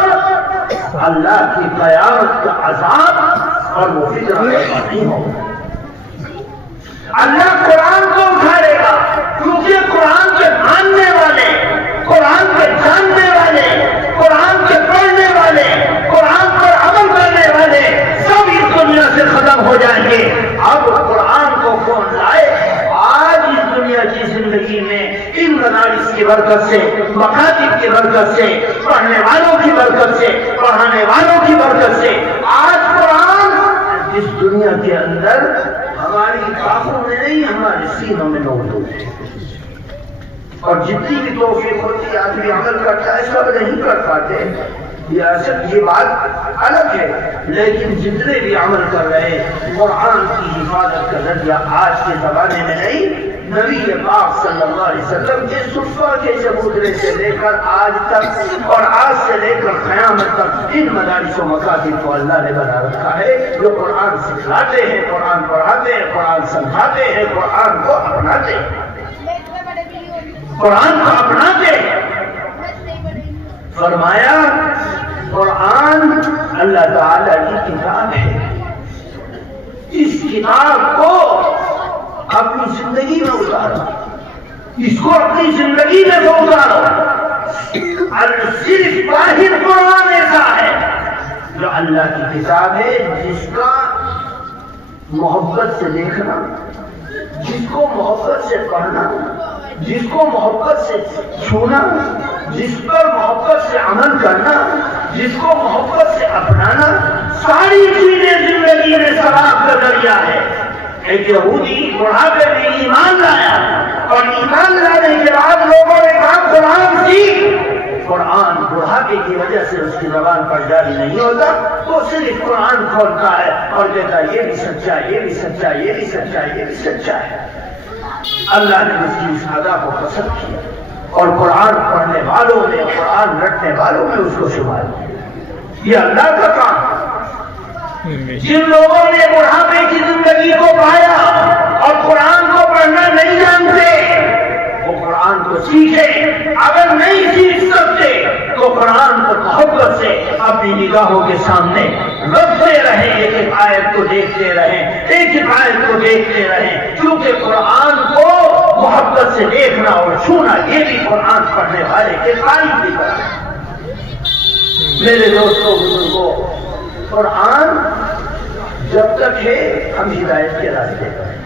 اللہ کی قیامت کا عذاب اور وہ فکر نہیں ہوگا۔ اللہ قرآن کو اٹھائے گا کیونکہ قرآن کے ماننے والے، قرآن کے جاننے والے، قرآن کے پڑھنے والے، قرآن پر عمل کرنے والے سب اس دنیا سے ختم ہو جائیں گے۔ اب قرآن کو کون لائے؟ آج اس دنیا کی زندگی میں ان مدارس کی برکت سے، مکاتب کی برکت سے، پڑھنے والوں کی برکت سے، پڑھانے والوں کی برکت سے آج قرآن اس دنیا کے اندر ہماری آنکھوں میں نہیں ہمارے سینوں میں موجود ہے، اور جتنی بھی توفیق ہوتی آدمی عمل کرتا ہے سب نہیں کر پاتے، یہ بات الگ ہے، لیکن جتنے بھی عمل کر رہے قرآن کی حفاظت کا ذریعہ آج کے زمانے میں نہیں، نبی پاک صلی اللہ علیہ وسلم کے صفہ کے چبوترے سے لے کر آج تک اور آج سے لے کر قیامت تک ان مدارس و مکاتب کو اللہ نے بنا رکھا ہے جو قرآن سکھلاتے ہیں، قرآن پڑھاتے ہیں، قرآن سمجھاتے ہیں، قرآن کو اپناتے ہیں، قرآن کو اپناتے ہیں۔ فرمایا قرآن اللہ تعالی کی کتاب ہے، اس کتاب کو اپنی زندگی میں اتارو، اس کو اپنی زندگی میں اتارو۔ صرف واحد قرآن ایسا ہے جو اللہ کی کتاب ہے جس کا محبت سے دیکھنا، جس کو محبت سے پڑھنا، جس کو محبت سے چھونا، جس پر محبت سے عمل کرنا، جس کو محبت سے اپنانا، ساری چیزیں زندگی میں ثواب کا ذریعہ ہے۔ ایک یہودی بڑھاپے میں ایمان لایا اور ایمان لانے کے بعد لوگوں نے کہا قرآن سیکھ، قرآن بڑھاپے کی وجہ سے اس کی زبان پر جاری نہیں ہوتا، وہ صرف قرآن کھولتا ہے اور کہتا ہے یہ بھی سچا ہے، یہ بھی سچا ہے، یہ بھی سچا ہے، یہ بھی سچا ہے۔ اللہ نے اس کی اس ادا کو پسند کیا اور قرآن پڑھنے والوں میں، قرآن رٹنے والوں میں اس کو شمار کیا۔ یہ اللہ کا کام ہے۔ جن لوگوں نے بڑھاپے کی زندگی کو پایا اور قرآن کو پڑھنا نہیں جانتے، وہ قرآن کو سیکھیں۔ اگر نہیں سیکھ سکتے تو قرآن کو محبت سے اپنی نگاہوں کے سامنے رکھتے رہیں، ایک ایک آیت کو دیکھتے رہیں، ایک ایک آیت کو دیکھتے رہیں، کیونکہ قرآن کو محبت سے دیکھنا اور چھونا یہ بھی قرآن پڑھنے والے کے قائم کی طرح ہے۔ میرے دوستوں بزرگوں، قرآن جب تک ہے ہم ہدایت کے راستے پر ہیں،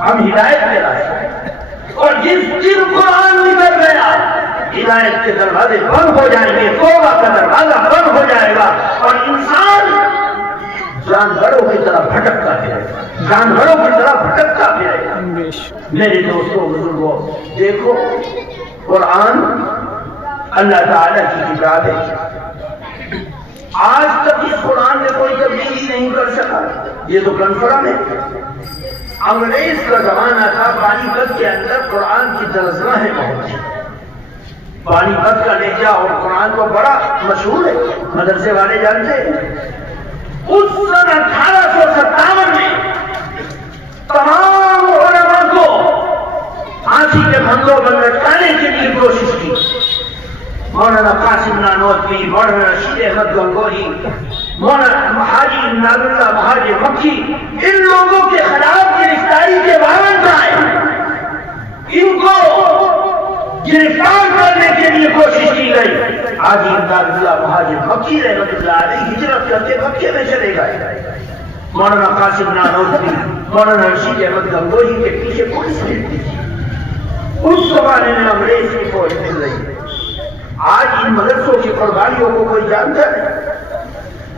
ہم ہدایت کے راستے پر، اور جس دن قرآن نکل گیا ہدایت کے دروازے بند ہو جائیں گے، توبہ کا دروازہ بند ہو جائے گا اور انسان جانوروں کی طرح بھٹکتا پھرے گا، جانوروں کی طرح بھٹکتا پھرے گا۔ میرے دوستوں بزرگوں، دیکھو قرآن اللہ تعالیٰ کی کتاب ہے۔ آج تک اس قرآن میں کوئی تبدیلی نہیں کر سکا، یہ تو کنفرم ہے۔ انگریز کا زمانہ تھا، پانی پت کے اندر قرآن کی ترجمہیں بہت تھی، پانی پت کا لہجہ اور قرآن کو بڑا مشہور ہے، مدرسے والے جانتے ہیں۔ اس سن 1857 میں تمام علماء کو پھانسی کے پھندوں پر لٹکانے کے لیے کوشش کی۔ مولانا قاسم نانوتوی، مولانا رشید احمد گنگوہی، مولانا حاجی نادراللہ مہاجر مکی، ان لوگوں کے خلاف گرفتاری کے وارنٹ آئے، ان کو گرفتار کرنے کے لیے کوشش کی گئی۔ حاجی نادراللہ مہاجر مکی رحمۃ اللہ علیہ ہجرت کرتے مکے میں چلے گئے۔ مولانا قاسم نانوتوی، مولانا رشید احمد گنگوہی کے پیچھے پولیس ملتی تھی۔ اس زمانے میں انگریز کی فوج مل رہی ہے۔ آج ان مدرسوں کی قربانیوں کو کوئی جانتا ہے؟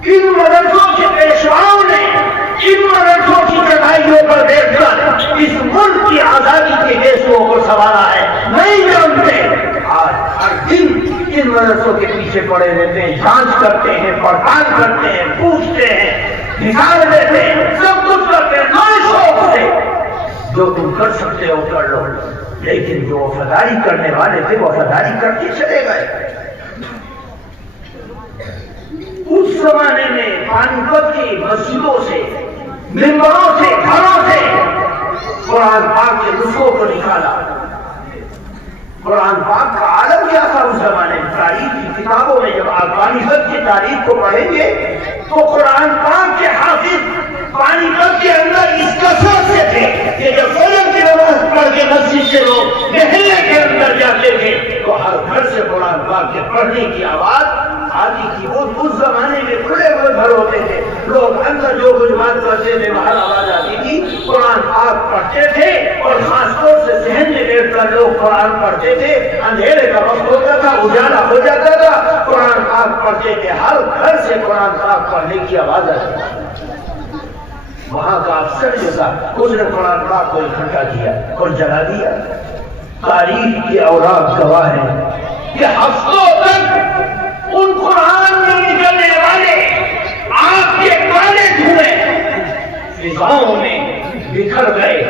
ان مدرسوں کے پیشواؤں نے ان مدرسوں کی چڑھائیوں پر بیٹھ کر اس ملک کی آزادی کے گیسوں کو سنبھالا ہے، نہیں جانتے۔ آج ہر دن ان مدرسوں کے پیچھے پڑے رہتے ہیں، جانچ کرتے ہیں، پڑتال کرتے ہیں، پوچھتے ہیں، نکال دیتے ہیں، سب کچھ کرتے ہیں نئے شوق سے۔ جو تم کر سکتے ہو کر لو، لیکن جو وفاداری کرنے والے تھے وفاداری کر کے چلے گئے۔ اس زمانے میں پانی پت کی مسجدوں سے، ممبروں سے، گھروں سے قرآن پاک کے نسخوں کو نکالا۔ قرآن پاک کا عالم کیا تھا اس زمانے میں؟ تاریخ کی کتابوں میں جب آپ پانی پت کی تاریخ کو پڑھیں گے تو قرآن پاک کے حافظ پانی پت کے اندر اس کثرت سے تھے کہ جب فجر کی نماز پڑھ کے مسجد سے لوگ محلے کے اندر جاتے تھے تو ہر گھر سے قرآن پاک کے پڑھنے کی آواز آتی تھی۔ اس زمانے میں کھلے ہوئے گھر ہوتے تھے، لوگ اندر جو کچھ بات کرتے تھے باہر آواز آتی تھی، قرآن پاک پڑھتے تھے اور خاص طور سے صحن میں بیٹھ کر لوگ قرآن پڑھتے تھے۔ اندھیرے کا وقت ہوتا تھا، اجالا ہو جاتا تھا، قرآن پاک پڑھتے تھے، ہر گھر سے قرآن پاک پڑھنے کی آواز آتی تھی۔ وہاں کا افسر جو تھا اس نے قرآن پاک کو اکٹھا کیا اور جلا دیا۔ تاریخ کی اوراق گواہ ہے کہ ہفتوں تک ان قرآن میں نکلنے والے آگ کے کالے دھوئیں فضاؤں میں بکھر گئے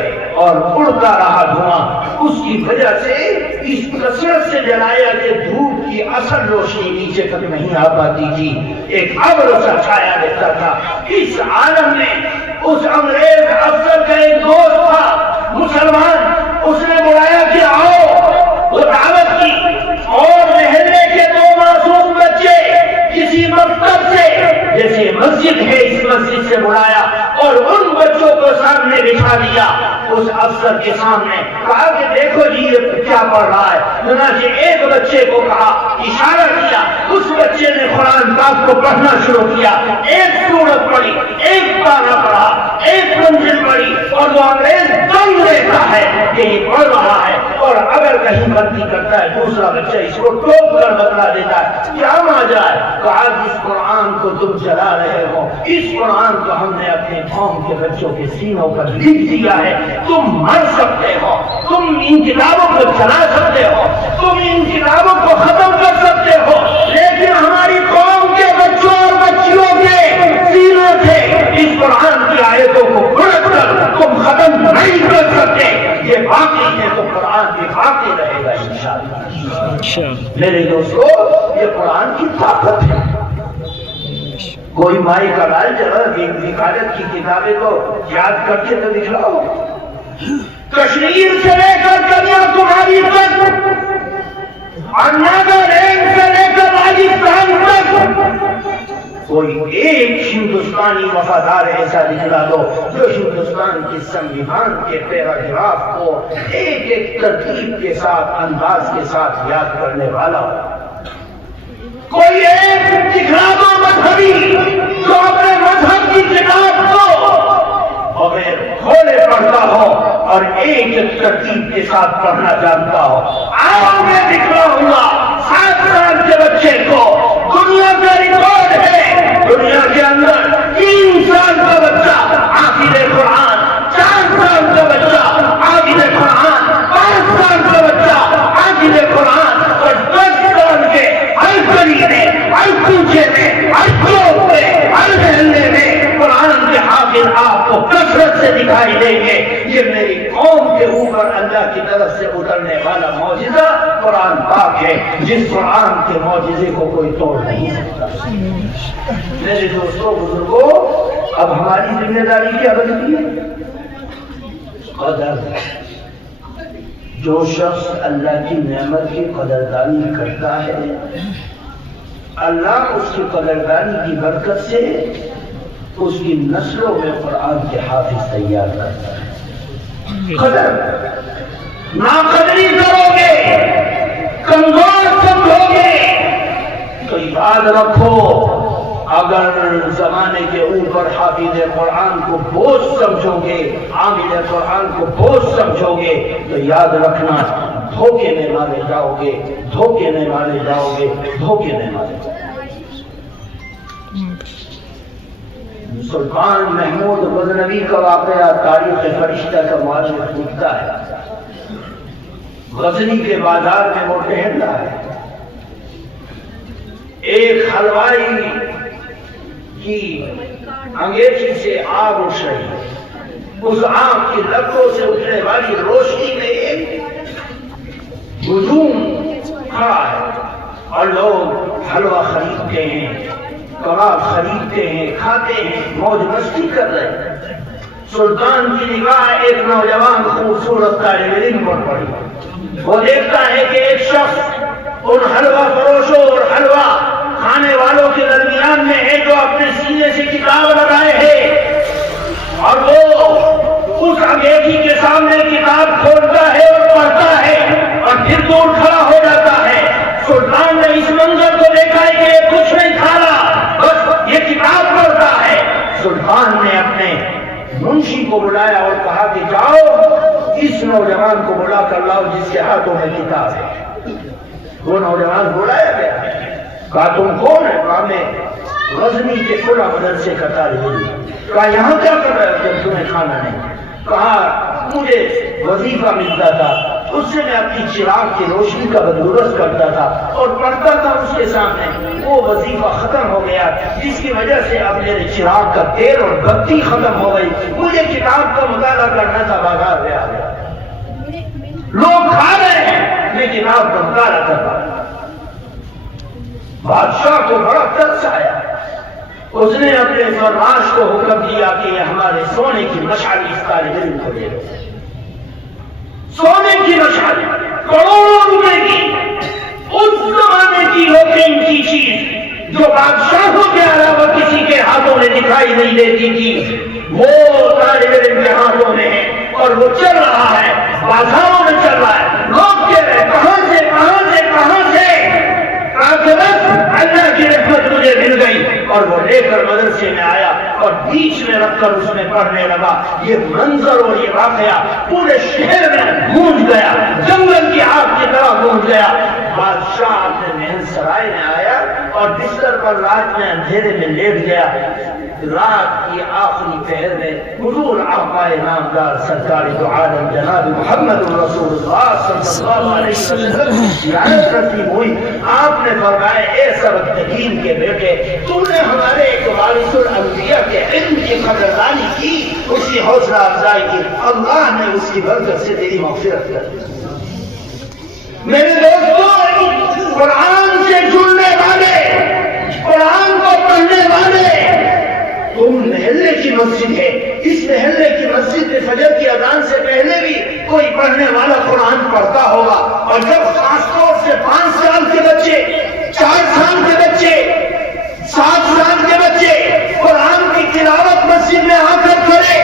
اور اڑتا رہا دھواں۔ اس کی وجہ سے اس کثرت سے جلایا کہ دھوپ کی اصل روشنی نیچے تک نہیں آ پاتی تھی، ایک ابر سا چھایا رہتا تھا۔ اس عالم میں اس انگریز افسر کا ایک دوست تھا مسلمان، اس نے بلایا کہ آؤ، وہ دعوت کی اور محلے کے 2 معصوم بچے کسی مکتب سے، جیسے مسجد ہے اس مسجد سے بلایا اور ان بچوں کو سامنے بٹھا دیا اس افسر کے سامنے، کہا کہ دیکھو جی یہ کیا پڑھ رہا ہے۔ چنانچہ ایک بچے کو کہا، اشارہ کیا، اس بچے نے قرآن پاک کو پڑھنا شروع کیا، ایک سورت پڑھی، ایک پارہ پڑھا، ایک منزل پڑھی، اور وہ انگریز سمجھ لیتا ہے کہ یہ پڑھ رہا ہے، اور اگر کہیں غلطی کرتا ہے دوسرا بچہ اس کو ٹوک کر بتلا دیتا ہے، کیا ماجرا ہے؟ کہا جس قرآن کو تم چلا رہے ہو، اس قرآن کو ہم نے اپنے قوم کے بچوں کے سینوں پر لکھ دیا ہے، تم مر سکتے ہو، تم ان کتابوں کو چلا سکتے ہو، تم ان کتابوں کو ختم کر سکتے ہو، لیکن ہماری قوم کے بچوں اور بچیوں کے سینوں سے اس قرآن کی آیتوں کو پھڑک کر تم ختم نہیں کر سکتے، یہ باقی ہے تو قرآن بھی باقی رہے گا انشاءاللہ۔ میرے دوستو، یہ قرآن کی طاقت ہے۔ کوئی مائی کا لال چلا وکالت کی کتابیں کو یاد کر کے تو دکھلاؤ، کشمیر سے لے کر کنیا کماری تک، اور ناگالینڈ سے لے کر راجستھان تک، کوئی ایک ہندوستانی وفادار ایسا دکھلا دو جو ہندوستان کے سنویدھان کے پیراگراف کو ایک ایک ترتیب کے ساتھ، انداز کے ساتھ یاد کرنے والا ہو۔ کوئی ایک دکھلا دو مذہبی جو اپنے مذہب کی کتاب کو بغیر کھولے پڑھتا ہو اور ایک ایک ترتیب کے ساتھ پڑھنا جانتا ہو۔ آؤ میں دکھلاؤں گا 7 سال کے بچے کو، دنیا کا ریکارڈ ہے، دنیا کے اندر 3 سال کا بچہ حافظ قرآن، 4 سال کا بچہ حافظ قرآن، 5 سال کا بچہ حافظ قرآن، اور 10 سال کے ہر گلی میں، ہر کوچے میں، ہر چوک میں، ہر محلے میں قرآن کے حافظ آپ کو کثرت سے دکھائی دیں گے۔ یہ میری قوم کے اوپر اللہ کی طرف سے اترنے والا معجزہ قرآن پاک ہے، جس قرآن کے معجزے کو کوئی توڑ نہیں سکتا۔ میرے دوستوں، بزرگوں، اب ہماری ذمہ داری کیا بنتی ہے؟ قدر۔ جو شخص اللہ کی نعمت کی قدردانی کرتا ہے، اللہ اس کی قدردانی کی برکت سے اس کی نسلوں میں قرآن کے حافظ تیار کرتا ہے۔ قدر، ناقدری کرو گے، کمزور سمجھو گے تو یاد رکھو، اگر زمانے کے اوپر حافظ قرآن کو بوجھ سمجھو گے، عامل قرآن کو بوجھ سمجھو گے، تو یاد رکھنا دھوکے میں مارے جاؤ گے، دھوکے میں مارے جاؤ گے، دھوکے میں مارے جاؤ گے۔ سلطان محمود غزنوی کا واقعہ تاریخ فرشتہ کا مؤرخ لکھتا ہے، غزنی کے بازار میں وہ ٹہل رہا ہے، ایک حلوائی کی انگیٹھی سے آگ اٹھ رہی ہے، اس آگ کی لپٹوں سے اٹھنے والی روشنی میں ایک ہجوم کھڑا ہے، اور لوگ حلوہ خریدتے ہیں، کباب خریدتے ہیں، کھاتے ہیں، موج مستی کر رہے ہیں۔ سلطان کی نگاہ ایک نوجوان خوبصورت طالب علم پر پڑی، وہ دیکھتا ہے کہ ایک شخص ان حلوہ فروشوں اور حلوہ کھانے والوں کے درمیان میں ہے جو اپنے سینے سے کتاب لگائے ہے، اور وہ اس انگیٹھی کے سامنے کتاب کھولتا ہے اور پڑھتا ہے، اور پھر دور کھڑا ہو جاتا ہے۔ سلطان نے اس منظر کو دیکھا ہے کہ یہ کچھ نہیں کھا رہا، بس یہ کتاب پڑھتا ہے۔ سلطان نے اپنے منشی کو بلایا اور کہا کہ جاؤ اس نوجوان کو بلا کر لاؤ جس کے ہاتھوں میں کتاب ہے۔ وہ نوجوان بلایا گیا، کہا تم کون ہے؟ کہا میں غزنی کے فلاں مدرسے کا طالب علم۔ کہا یہاں کیا کر رہے ہو جب تمہیں کھانا نہیں؟ کہا مجھے وظیفہ ملتا تھا، اس سے میں اپنی چراغ کی روشنی کا بندوبست کرتا تھا اور پڑھتا تھا اس کے سامنے، وہ وظیفہ ختم ہو گیا جس کی وجہ سے اب میرے چراغ کا تیل اور بتی ختم ہو گئی، مجھے کتاب کا مطالعہ کرنا تھا، بازار میں آ گیا۔ لوگ کھا رہے ہیں میں کتاب کا مطالعہ کر رہا ہوں۔ بادشاہ کو بڑا ترس آیا، اس نے اپنے فرماش کو حکم دیا کہ یہ ہمارے سونے کی مشعل اس طالب علم کو دے دو۔ سونے کی مشعل کروڑوں روپے کی، اس زمانے کی وہ قیمتی چیز جو بادشاہوں کے علاوہ کسی کے ہاتھوں میں دکھائی نہیں دیتی تھی، وہ طالب علم کے ہاتھوں میں ہے، اور وہ چل رہا ہے، بازاروں میں چل رہا ہے۔ لوگ کہہ رہے کہاں سے کہاں سے کہاں سے؟ بس اللہ کی رحمت مجھے مل گئی، اور وہ لے کر مدرسے میں آیا اور بیچ میں رکھ کر اس میں پڑھنے لگا. یہ منظر اور یہ واقعہ پورے شہر میں گونج گیا, جنگل کی آگ کی طرح گونج گیا. بادشاہ اپنے محل سرائے میں آیا اور بستر پر رات میں اندھیرے میں لیٹ گیا. رات کی آخری پہر میں حضور آقا نامدار سرکار دو عالم جناب محمد رسول اللہ صلی اللہ علیہ وسلم کی زیارت نصیب ہوئی. آپ نے فرمایا اے سبکتگین کے بیٹے, تم نے ہمارے ایک وارث الانبیاء کے علم کی قدردانی کی, اس کی حوصلہ افزائی کی, اللہ نے اس کی برکت سے تیری مغفرت کر دی. میرے دوستوں, قرآن سے جڑنے والے, قرآن کو پڑھنے والے, تم محلے کی مسجد ہے, اس محلے کی مسجد میں فجر کی اذان سے پہلے بھی کوئی پڑھنے والا قرآن پڑھتا ہوگا. اور جب خاص طور سے 5 سال کے بچے, 4 سال کے بچے, 7 سال کے بچے قرآن کی تلاوت مسجد میں آ کر کرے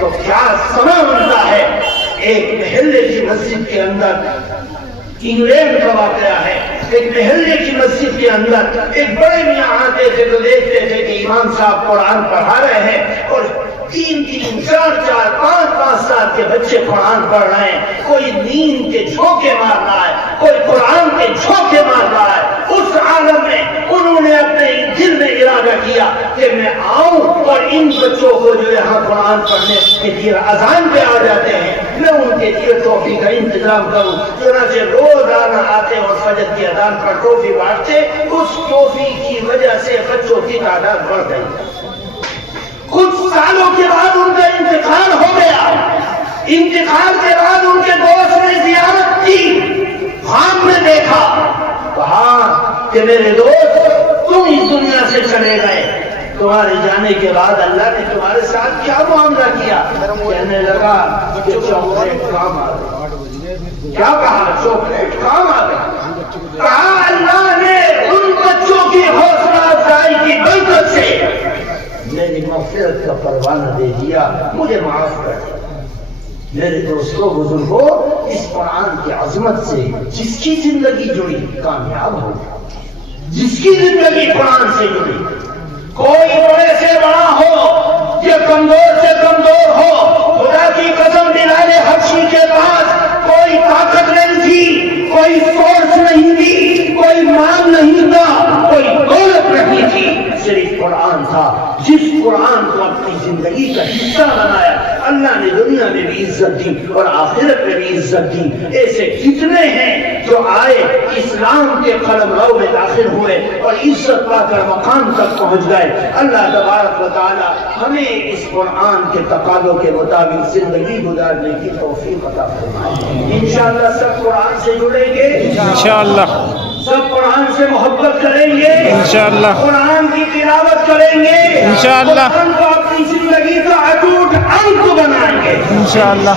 تو کیا سما بنتا ہے. ایک محلے کی مسجد کے اندر, انگلینڈ کا واقعہ ہے, ایک محلے کی مسجد کے اندر ایک بڑے میاں آتے تھے تو دیکھتے تھے کہ امام صاحب قرآن پڑھا رہے ہیں اور 3 3 4 4 5 5 سال کے بچے قرآن پڑھ رہے ہیں. کوئی نیند کے جھونکے مار رہا ہے, کوئی قرآن کے جھونکے مار رہا ہے. اس عالم میں انہوں نے اپنے دل میں ارادہ کیا کہ میں آؤں اور ان بچوں کو جو یہاں قرآن پڑھنے کے لیے اذان پہ آ جاتے ہیں میں ان کے لیے ٹرافی کا انتظام کروں. چنانچہ روزانہ آتے اور فجر کی اذان پر ٹرافی بانٹتے. اس ٹرافی کی وجہ سے بچوں کی تعداد بڑھ گئی. کچھ سالوں کے بعد ان کا انتقال ہو گیا. انتقال کے بعد ان کے دوست نے زیارت کی, خواب میں دیکھا, کہا کہ میرے دوست تم اس دنیا سے چلے گئے, تمہارے جانے کے بعد اللہ نے تمہارے ساتھ کیا معاملہ کیا؟ کہنے لگا کہ چاکلیٹ کام آ گئی. کیا کہا؟ چاکلیٹ کام آ گئی. کہا اللہ نے ان بچوں کی حوصلہ افزائی کی برکت سے میری مغفرت کا پروانہ دے دیا, مجھے معاف کر دیا. میرے دوستوں بزرگوں, اس قرآن کی عظمت سے جس کی زندگی جڑی کامیاب ہو, جس کی زندگی قرآن سے جڑی, کوئی بڑے سے بڑا ہو یا کمزور سے کمزور ہو, خدا کی قسم بلال حبشی کے پاس کوئی طاقت نہیں تھی, کوئی فورس نہیں تھی, کوئی مال نہیں تھا, کوئی دولت نہیں تھی, صرف قرآن تھا. جس قرآن کو اپنی زندگی کا حصہ بنایا اللہ نے دنیا میں بھی عزت دی اور آخرت میں بھی عزت دی. ایسے کتنے ہیں جو آئے, اسلام کے قلمرو میں داخل ہوئے اور عزت پا کر مقام تک پہنچ گئے. اللہ تبارک و تعالی ہمیں اس قرآن کے تقاضوں کے مطابق زندگی گزارنے کی توفیق عطا فرمائے. انشاءاللہ سب قرآن سے جڑیں گے, انشاءاللہ سب قرآن سے محبت کریں گے, انشاءاللہ قرآن کی تلاوت کریں گے, انشاءاللہ قرآن کو اپنی زندگی کا اٹوٹ انگ بنائیں گے, انشاءاللہ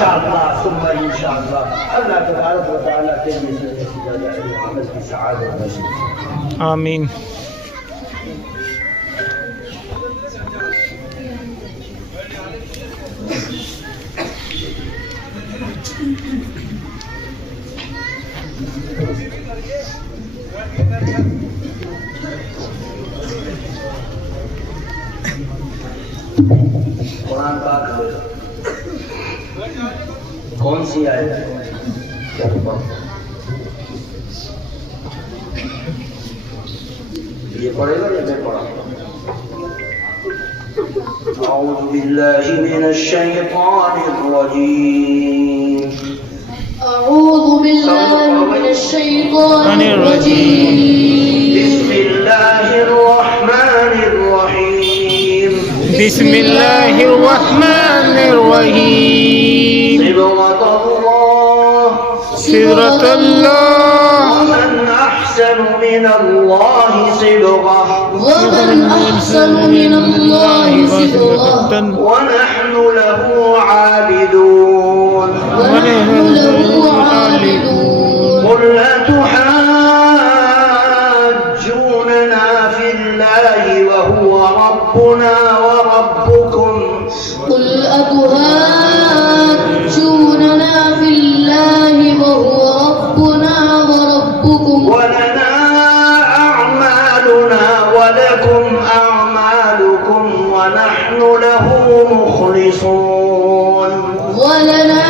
ثم انشاءاللہ. اللہ تبارک و تعالیٰ کے عمل کی سعادت نصیب. آمین. قرآن پاک کون سی آیت ہے؟ یہ پڑھے گا یا میں پڑھا؟ اعوذ باللہ من الشیطان الرجیم. أعوذ بالله من الشيطان الرجيم. بسم اللہ الرحمن الرحیم. بسم اللہ الرحمن الرحیم. صبغۃ اللہ صبغۃ اللہ ومن احسن من اللہ صبغہ ومن أحسن من الله صبغة ونحن له عابدون. ونحن له عابدون. قل أتحاجوننا في الله وهو ربنا وربكم قل أتهاجوننا في الله وهو ربنا وربكم ولنا أعمالنا ولكم أعمالكم مخلصون ولنا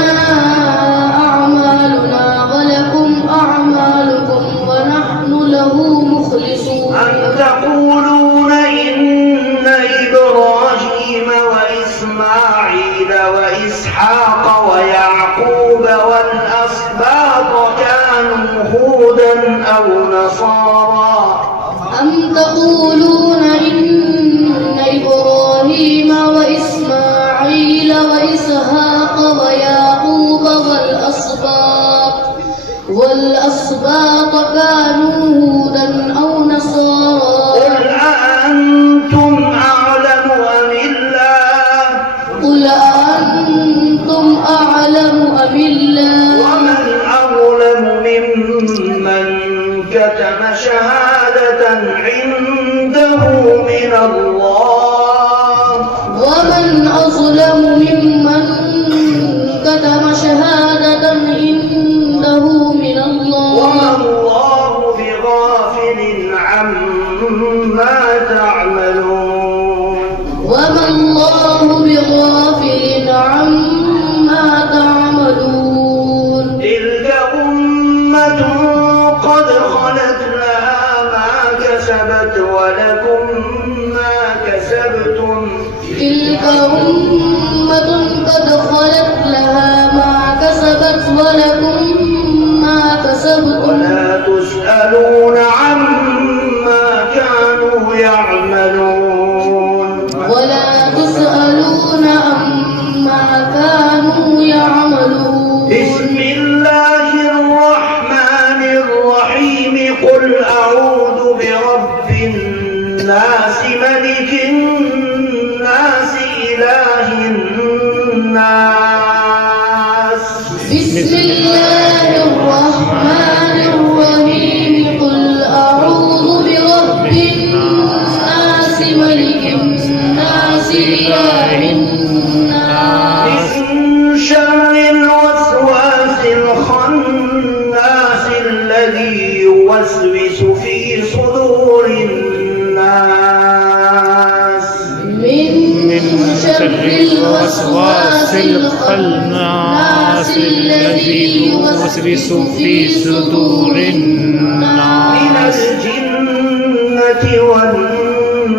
أعمالنا ولكم أعمالكم ونحن له مخلصون أم تقولون إن إبراهيم وإسماعيل وإسحاق ويعقوب والأسباط كانوا هودا أو نصارى أم تقولون إن إبراهيم وإسماعيل وإسحاق ويعقوب والأسباط كانوا هودا أو نصارى قل أأنتم أعلم أم الله قل أأنتم أعلم أم الله ومن أظلم ممن كتم شهادة عنده من الله ومن أظلم ممن كتم شهادة عنده من الله وما الله بغافل عما تعملون وما الله بغافل عما تعملون تلك أمة قد خلت لها ما كسبت ولكم ما كسبتم تلك أمة قد خلت لها ما كسبت ولكم ما كسبتم ولا تسألون عما كانوا يعملون ولا تسألون عما كانوا يعملون بسم الله الرحمن الرحيم قل أعوذ برب الناس ملك الناس إله الناس بسم الله الرحمن الرحيم قل أعوذ برب الناس ملك الناس إله الناس من شر الوسواس الخناس الذي يوسوس في صدور الناس من شر الوسواس الخناس الذي يوسوس في صدور من الناس الجنة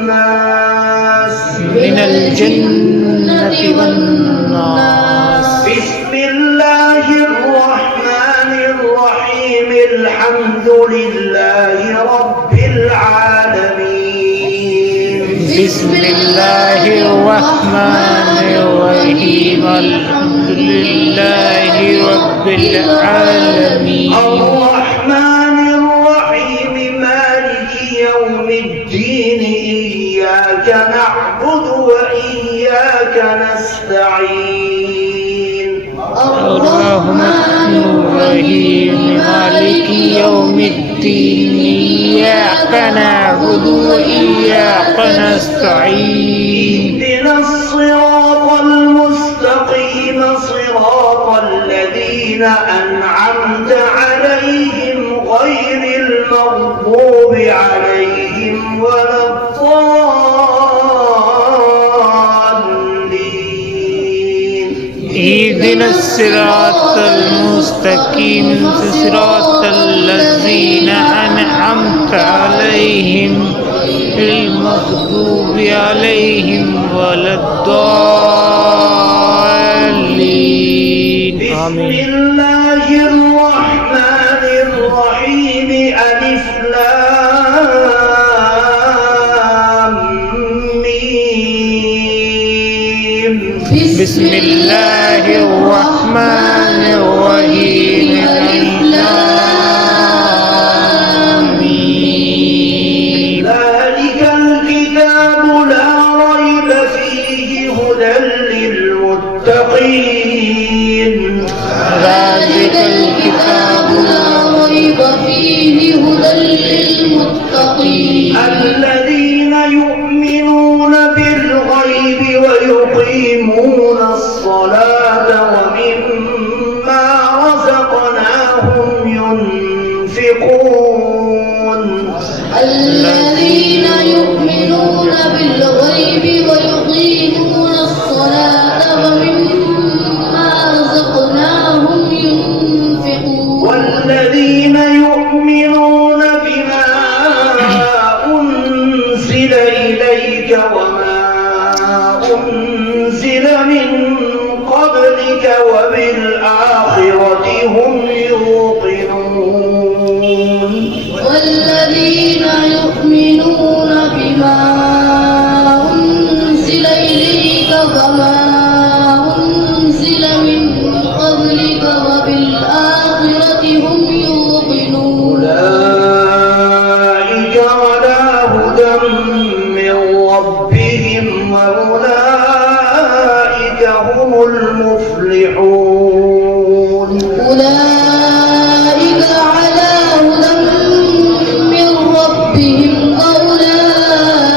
والناس من الجنة والناس بسم الله الرحمن الرحيم الحمد لله رب العالمين بسم الله الرحمن الرحيم الحمد لله رب العالمين الرحمن الرحيم مالك يوم الدين إياك نعبد وإياك نستعين الرحمن الرحيم مالك يوم الدين إياك نعبد وإياك نستعين اهدنا الصراط المستقيم صراط الذين أنعمت عليهم غير المغضوب عليهم ولا الضالين اهدنا الصراط المستقيم صراط الذين أنعمت عليهم المغضوب عليهم ولا الضالين بسم آمين الله الرحمن الرحيم ألف لام ميم بسم الله الرحمن الرحيم ألف لام ميم ذلك الكتاب لا ريب فيه هدى للمتقين ذلك الكتاب لا ريب فيه هدى للمتقين الذين يؤمنون بالغيب ويقيمون الصلاة ومما رزقناهم ينفقون الذين يؤمنون بالغيب ويقيمون الصلاة إليك وما أنزل من قبلك وبالآخرة هم يوقنون والذين يؤمنون بما أنزل إليك وما أنزل من قبلك وبالآخرة هم يوقنون أولئك على هدى من ربهم وأولئك هم المفلحون أولئك على هدى من ربهم وأولئك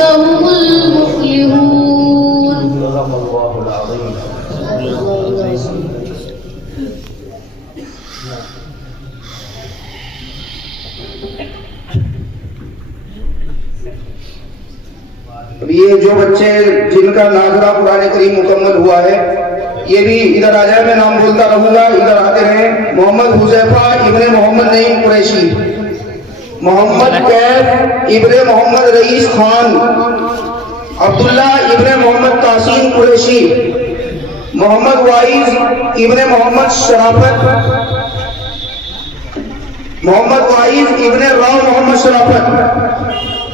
هم المفلحون. صدق الله العظيم. اب یہ جو بچے جن کا ناظرہ قرآن کریم مکمل ہوا ہے یہ بھی ادھر آ جائے، میں نام بولتا رہوں گا، ادھر آتے رہیں. محمد حذیفہ ابن محمد نعیم قریشی، محمد کیف ابن محمد رئیس خان، عبداللہ ابن محمد تحسین قریشی، محمد وائز ابن محمد شرافت، محمد وائز ابن راؤ محمد شرافت،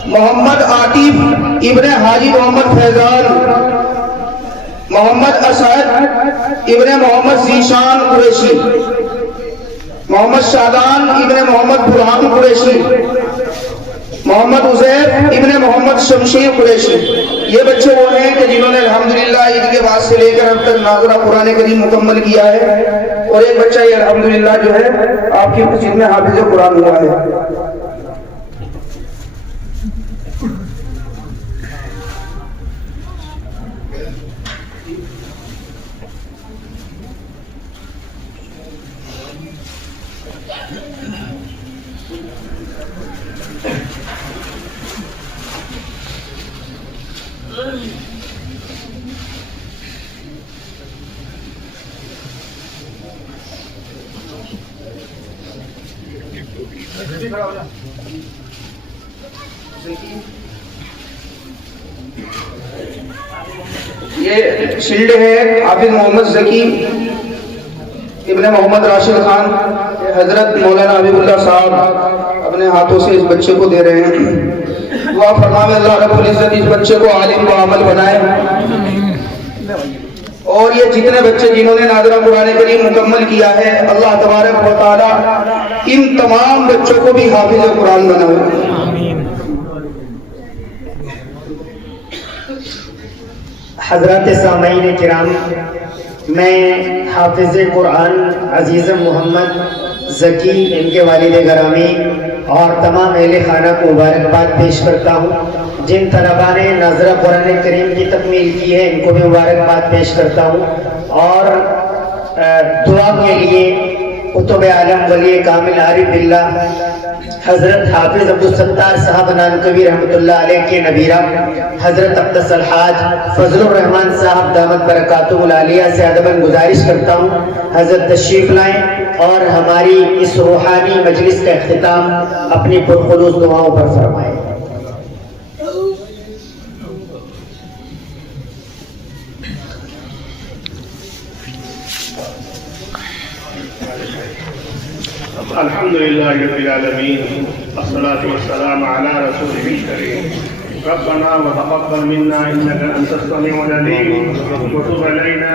محمد عاطف ابن حاجی محمد فیضان، محمد اسعد ابن محمد ذیشان قریشی، محمد شادان ابن محمد برہان قریشی، محمد عزیر ابن محمد شمشیر قریشی. یہ بچے وہ ہیں کہ جنہوں نے الحمدللہ عید کے بعد سے لے کر اب تک ناظرہ قرآن کریم مکمل کیا ہے، اور ایک بچہ یہ الحمدللہ جو ہے آپ کی مسجد میں حافظ قرآن ہوا ہے. یہ شیلڈ ہے حافظ محمد ذکی ابن محمد راشد خان، حضرت مولانا حبیب اللہ صاحب اپنے ہاتھوں سے اس بچے کو دے رہے ہیں. دعا فرمائے اللہ رب العزت اس بچے کو عالم و عمل بنائے، اور یہ جتنے بچے جنہوں نے ناظرہ قرآن کریم مکمل کیا ہے اللہ تبارک و تعالی ان تمام بچوں کو بھی حافظ قرآن بنائے. حضرات سامعین کرام، میں حافظ قرآن عزیز محمد ذکی، ان کے والد گرامی اور تمام اہل خانہ کو مبارکباد پیش کرتا ہوں. جن طلباء نے ناظرہ قرآن کریم کی تکمیل کی ہے ان کو بھی مبارکباد پیش کرتا ہوں. اور دعا کے لیے قطب عالم ولی کامل عارف باللہ حضرت حافظ عبدالستار صاحب نانکوی رحمۃ اللہ علیہ کے نبیرہ حضرت اقدس الحاج فضل الرحمن صاحب دامت برکاتہ العالیہ سے ادباً گزارش کرتا ہوں حضرت تشریف لائیں اور ہماری اس روحانی مجلس کا اختتام اپنی پرخلوص دعاؤں پر فرمائیں. الحمدللہ رب العالمین، الصلاة والسلام علی رسولہ الکریم. ربنا وتقبل منا انک انت السمیع العلیم وتب علینا